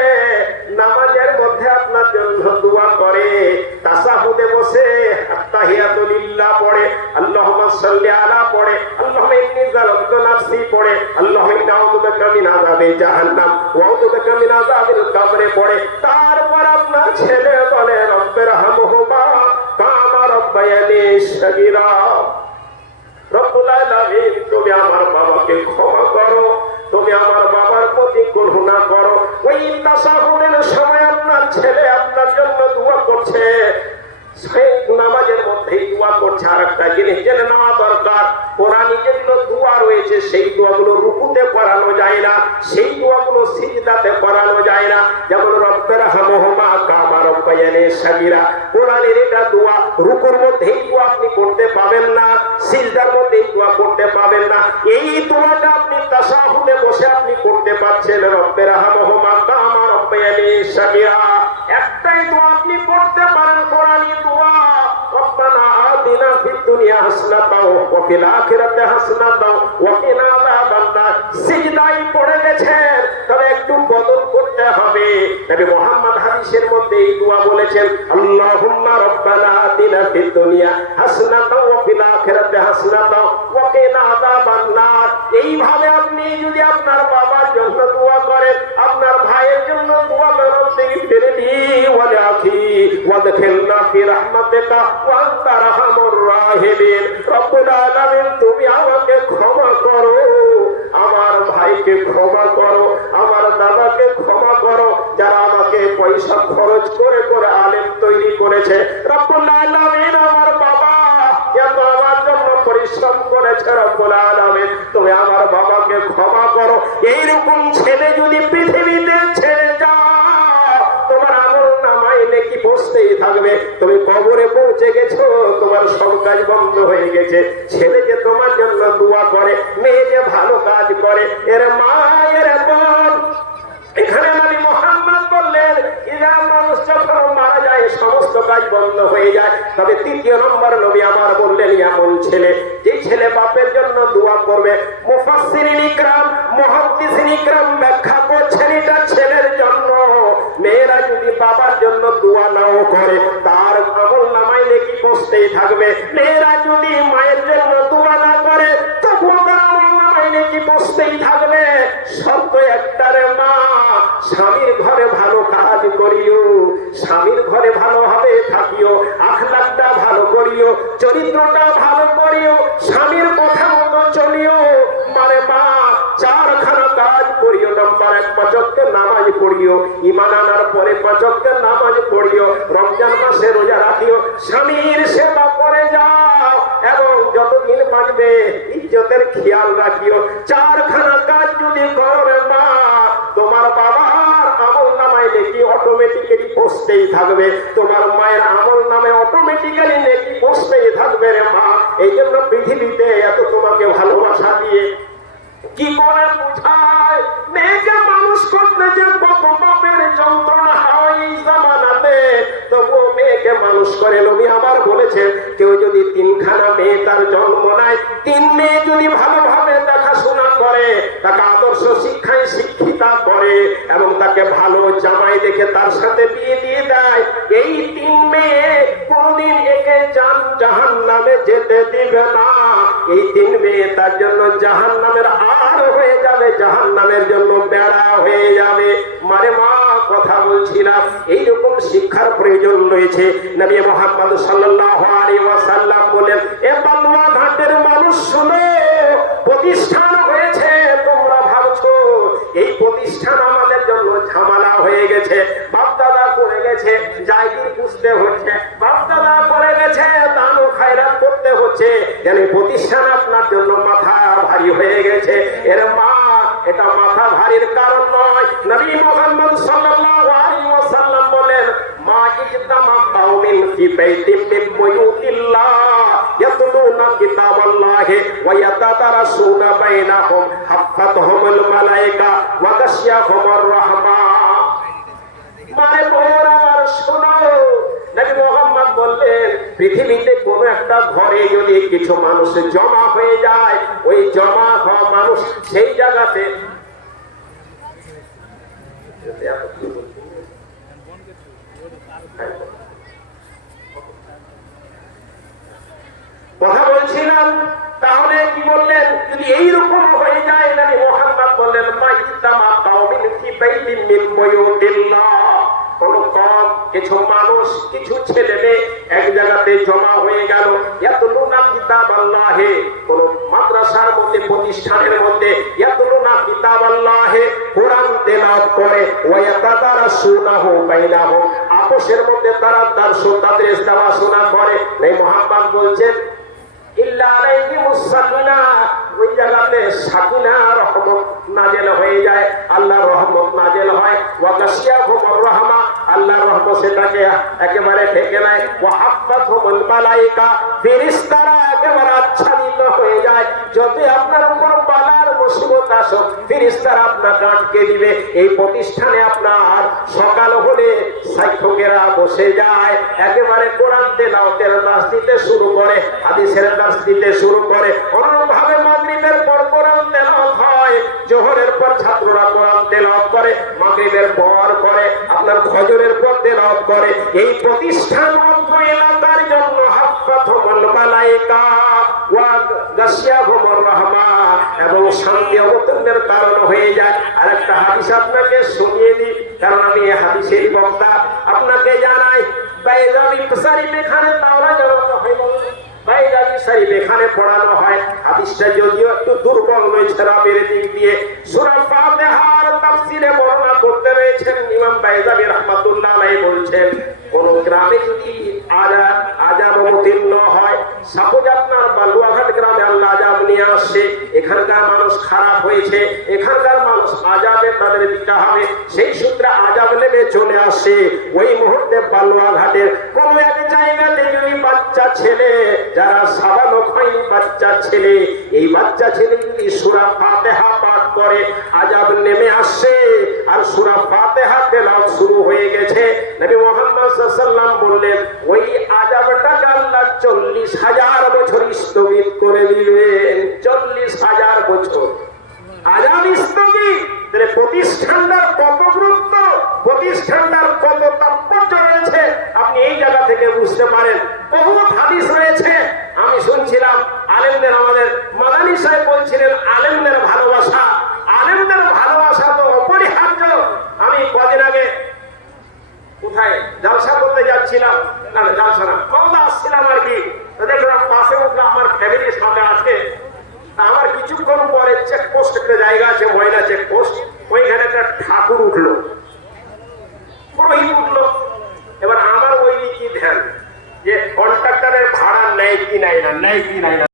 নামাজের মধ্যে আপনার জন্য দোয়া করে, তাসাহুদে বসে আত্তাহিয়াতু লিল্লাহ পড়ে, আল্লাহুম্মা সাল্লি আলা পড়ে, আল্লাহুম্মা ইন্নী যালামতু নাফসি পড়ে, আল্লাহুম্মা ইন্নী আউযু বিকা মিন আযাবি জাহান্নাম ওয়া আউযু বিকা মিন আযাবিল কবরে পড়ে, তারপর আপনার ছেলে বলে রব্বিরহামহুমা কামা রাব্বায়ানি সগীরা, রব্বুল আলামিন তুমি আমার বাবাকে ক্ষমা করো, তুমি আমার বাবার প্রতি করুণা করো। ওই তাসাহুদের সময় আপনার ছেলে আপনার জন্য দোয়া করছে, সেই নামাজের মধ্যেই দোয়া করছে। আর একটা জিনিস জেনে নেওয়া দরকার, কোরআনে যেগুলো দোয়া রয়েছে, সেই দোয়াগুলো রুকুতে করানো যায় না, সেই দোয়াগুলো সিজদাতে করানো যায় না। যেমন রব্বিরহামহুমা কামা রাব্বায়ানি সগীরা, কোরআনের এটা দোয়া, রুকুর মধ্যেই দোয়া আপনি করতে পাবেন না, সিজদার মধ্যেই দোয়া করতে পাবেন না। এই দোয়াটা আপনি তাসাহুদে বসে আপনি করতে পারছেন, রব্বিরহামহুমা কামা রাব্বায়ানি সগীরা। একটাই দোয়া আপনি করতে পারেন, কোরআনী দোয়া, রব্বানা আতিনা ফিদ দুনিয়া হাসানাতাও ওয়া ফিল আখিরাতি হাসানাতাও ওয়া কিনা আযাবান নার। সিজদায় পড়ে গেছেন, তবে একটু বদল করতে হবে। নবী মুহাম্মদ হাদিসের মধ্যে এই দোয়া বলেছেন, আল্লাহুম্মা রব্বানা আতিনা ফিদ দুনিয়া হাসানাতাও ওয়া ফিল আখিরাতি হাসানাতাও ওয়া কিনা আযাবান নার। এইভাবে আপনি যদি আপনার বাবার জন্য দোয়া করেন, আপনার ভাইয়ের জন্য দোয়া করেন, ফিরলি ওয়া লিআখি ওয়াদখিলনা ফি রাহমাতিকা ওয়া আনতা আরহামুর রাহিমিন। রব্বুল আলামিন তুমি আমাকে ক্ষমা করো, আমার ভাইকে ক্ষমা করো, আমার দাদাকে ক্ষমা করো, যারা আমাকে পয়সা খরচ করে করে আলেম তৈরি করেছে। রব্বুল আলামিন আমার বাবা এত আমার জন্য পরিশ্রম করেছে, রব্বুল আলামিন তুমি আমার বাবাকে ক্ষমা করো। এইরকম ছেলে যদি পৃথিবীতে ছেড়ে যাও, তোমার আমলনামায় নেকি বসতেই থাকবে। তুমি কবরে পৌঁছে গেছো, তোমার সব কাজ বন্ধ হয়ে গেছে। ছেলে যে তোমার জন্য দোয়া করে, মেয়ে যে ভালো কাজ করে, এর মা এর বোন। এখানে নবী মুহাম্মদ বললেন, ইয়া মানুষ যখন মারা যায় সমস্ত কাজ বন্ধ হয়ে যায়। তবে 3 নম্বর নবী আমার বললেন, এমন ছেলে, যে ছেলে বাপের জন্য দোয়া করবে। মুফাসসিরিন ইকরাম, মুহাদ্দিসিন ইকরাম ব্যাখ্যা করছেন, এটা ছেলের জন্য। মেয়েরা যদি বাবার জন্য দোয়া নাও করে, তার আমলনামায় নেকি বসতেই থাকবে। মেয়েরা যদি মায়ের জন্য দোয়া না করে, তবুও তার আমলনামায় নেকি বসতেই থাকবে। শর্ত একটারে মা, স্বামীর ঘরে ভালো কাজ করিও, স্বামীর ঘরে ভালোভাবে থাকিও, আখলাকটা ভালো করিও, চরিত্রটা ভালো করিও, স্বামীর কথা মতো চলিও। মানে মা 4খানা কাজ করিও। নাম্বার 1, 5 ওয়াক্তের নামাজ পড়িও, ঈমান আনার পরে 5 ওয়াক্তের নামাজ পড়িও, রমজান মাসে রোজা রাখিও, স্বামীর সেবা করে যাও, এবং যতদিন বাঁচবে ইজ্জতের খেয়াল রাখিও। 4খানা কাজ যদি করো মা, তোমার বাবার আমলনামায় নেকি অটোমেটিক্যালি বসতেই থাকবে, তোমার মায়ের আমলনামায় অটোমেটিক্যালি নেকি বসতেই থাকবে রে মা। এই জন্য পৃথিবীতে এত তোমাকে ভালোবাসা দিয়ে কি করে বুঝায়, মেয়েকে মানুষ করতে যে কত পাপের যন্ত্রণা হয় এই জামানাতে, তবুও মেয়েকে মানুষ করে। নবী আমার বলেছে, কেউ যদি 3খানা মেয়ে তার জন্ম নেয়, 3 মেয়ে যদি ভালোভাবে দেখাশোনা করে, তাকে আদর্শ শিক্ষায় শিক্ষিতা করে, এবং তাকে ভালো জামাই দেখে তার সাথে বিয়ে দিয়ে দেয়, এই 3 মেয়ে কোনদিন একে জাহান্নামে যেতে দিবে না। এই 3 মেয়ে তার জন্য জাহান্নামের আর হয়ে যাবে, জাহান্নামের জন্য বেড়া হয়ে যাবে। মারে মা, কথা বলছিলাম এইরকম শিক্ষার প্রয়োজন রয়েছে। নবী মুহাম্মদ সাল্লাল্লাহু আলাইহি ওয়াসাল্লাম বলেন, এ বালুয়া ঘাটের মানুষ শুনো, প্রতিষ্ঠান হয়েছে, তোমরা ভাবছো এই প্রতিষ্ঠান আমাদের জন্য ঝামেলা হয়ে গেছে, বাপদাদা করে গেছে, জায়গির পুষতে হচ্ছে, বাপদাদা করে গেছে, দান ও খায়রাত করতে হচ্ছে, যেন প্রতিষ্ঠান আপনার জন্য মাথা ভারী হয়ে গেছে। এর মা, এটা মাথা ভারীর কারণ নয়। নবী মুহাম্মদ সাল্লাল্লাহু আলাইহি ওয়াসাল্লাম বলেন, মা ইজতামা কাউমিন ফি বাইতিন মিন বুয়ুতিল্লাহ ইয়াতলুনা কিতাবাল্লাহি ওয়া ইয়াতাদারাসুনা বাইনাহুম হাফাতহুমুল মালায়েকা ওয়া গাশিয়াহুমুর রাহমা। মানে তোমরা আর শোনো, নবী মুহাম্মদ বললেন, পৃথিবীতে কোন একটা ঘরে যদি কিছু মানুষ জমা হয়ে যায়, ওই জমা হওয়া মানুষ সেই জায়গাতে কথা বলছিলাম। তাহলে কি বললেন, যদি এইরকম হয়ে যায়, নবী মুহাম্মদ বললেন, মা ইজতামা কাউমিন ফি বাইতিন মিন বুয়ুতিল্লাহ, কোন কম কিছু মানুষ, কিছু ছেলে মেয়ে এক জায়গাতে জমা হয়ে গেল, ইয়াতলুনা কিতাবাল্লাহি, কোন মাদ্রাসার মধ্যে, প্রতিষ্ঠানের মধ্যে, ইয়াতলুনা কিতাবাল্লাহি, কোরআন তেলাওয়াত করে, ওয়া ইয়াতাদারাসুনাহু বাইনাহুম, আপসের মধ্যে তারা দারস ও তাদরিস দেওয়া করে। এই মুহাম্মদ বলছেন, ইল্লা আলাইহিমুস সাকিনা, ওই জায়গাতে সাকিনা, রহমত নাজেল হয়ে যায়, আল্লাহর রহমত নাজেল হয়। ওয়া গাশিয়াহুমুর রাহমা, আল্লাহর রহমত সেটাকে একেবারে ঢেকে নেয়। ওয়া হাফাতহুমুল মালায়েকা, ফেরেশতারা একেবারে আচ্ছাদিত হয়ে যায়। যদি আপনার উপর বালার মুসিবত আসে, ফেরেশতারা আপনাকে আটকে দিবে। এই প্রতিষ্ঠানে আপনার সকাল হলে শিক্ষকেরা বসে যায়, একেবারে কোরআন তেলাওয়াতের দাস দিতে শুরু করে, হাদিসের দাস দিতে শুরু করে। অন্যভাবে মাগরিবের পর কোরআন তেলাওয়াত হয়, জোহরের পর ছাত্ররা কোরআন তেলাওয়াত করে, মাগরিবের পর করে, আপনার ফজরের পর তেলাওয়াত করে। এই প্রতিষ্ঠান অল্প এলাকার জন্য হাফাতহুমুল মালায়েকা ওয়া গাশিয়াহুমুর রাহমা, এবং শান্তি অবতীর্ণের কারণ হয়ে যায়। আরেকটা হাদিস আপনাকে শুনিয়ে দিই, কারণ আমি এই হাদিসের বক্তা। আপনাকে জানাই, বাইজাবি শরীফ এখানে তাওরা জানানো হয়, বাইজাবি শরীফ এখানে পড়ানো হয়। হাদিসটা যদিও একটু দুর্বল রয়েছে রাবের দিক দিয়ে, সূরা ফাতিহার তাফসীরে বর্ণনা করতে রয়েছেন ইমাম বাইজাবি রাহমাতুল্লাহ আলাইহি বলছেন, কোন গ্রামে যদি আযাব অবতীর্ণ হয়, সাপোজ আপনার বালুয়াঘাট গ্রামে আল্লাহ আযাব নিয়ে আসছে, এখানকার মানুষ খারাপ হয়েছে, এখানকার মানুষ আযাবে তাদের দিতে হবে, সেই সূত্রে আযাব নেমে চলে আসে। ওই মুহূর্তে বালুয়াঘাটের কোন এক জায়গাতে যদি বাচ্চা ছেলে, যারা সাবালক হয়নি, বাচ্চা ছেলে, এই বাচ্চা ছেলে যদি সূরা ফাতিহা পাঠ করে, আযাব নেমে আসে, আর সূরা ফাতিহা তেলাওয়াত শুরু হয়ে গেছে। নবী মুহাম্মদ সাল্লাল্লাহু আলাইহি ওয়াসাল্লাম বললেন, ওই আযাবটাকে আল্লাহ 40,000 বছর স্থগিত করে দিবেন। 40,000 বছর আযাব স্থগিত। তাহলে প্রতিষ্ঠানটার কত গুরুত্ব, প্রতিষ্ঠানটার কত তাৎপর্য রয়েছে, আপনি এই জায়গা থেকে বুঝতে পারেন। বহু হাদিস রয়েছে, আমি শুনছিলাম আলেমদের, আমাদের মাদানী সাহেব বলছিলেন, আলেমদের ভালোবাসা, আলেমদের ভালোবাসা তো অপরিহার্য। আমি কদিন আগে কোথায় জলসা করতে যাচ্ছিলাম, না জলসা না, মালদা আসছিলাম আর কি, দেখলাম পাশে উঠলো আমার ফ্যামিলির সাথে আছে। আমার কিছুক্ষণ পরে চেকপোস্ট একটা জায়গা আছে, ময়না চেকপোস্ট, ওইখানে একটা ঠাকুর উঠলো, পুরোহিত উঠলো। এবার আমার ওই দিকে ধ্যান যে কন্ট্রাক্টরের ভাড়া নেয় কি নাই না, নেয় কি নাই না।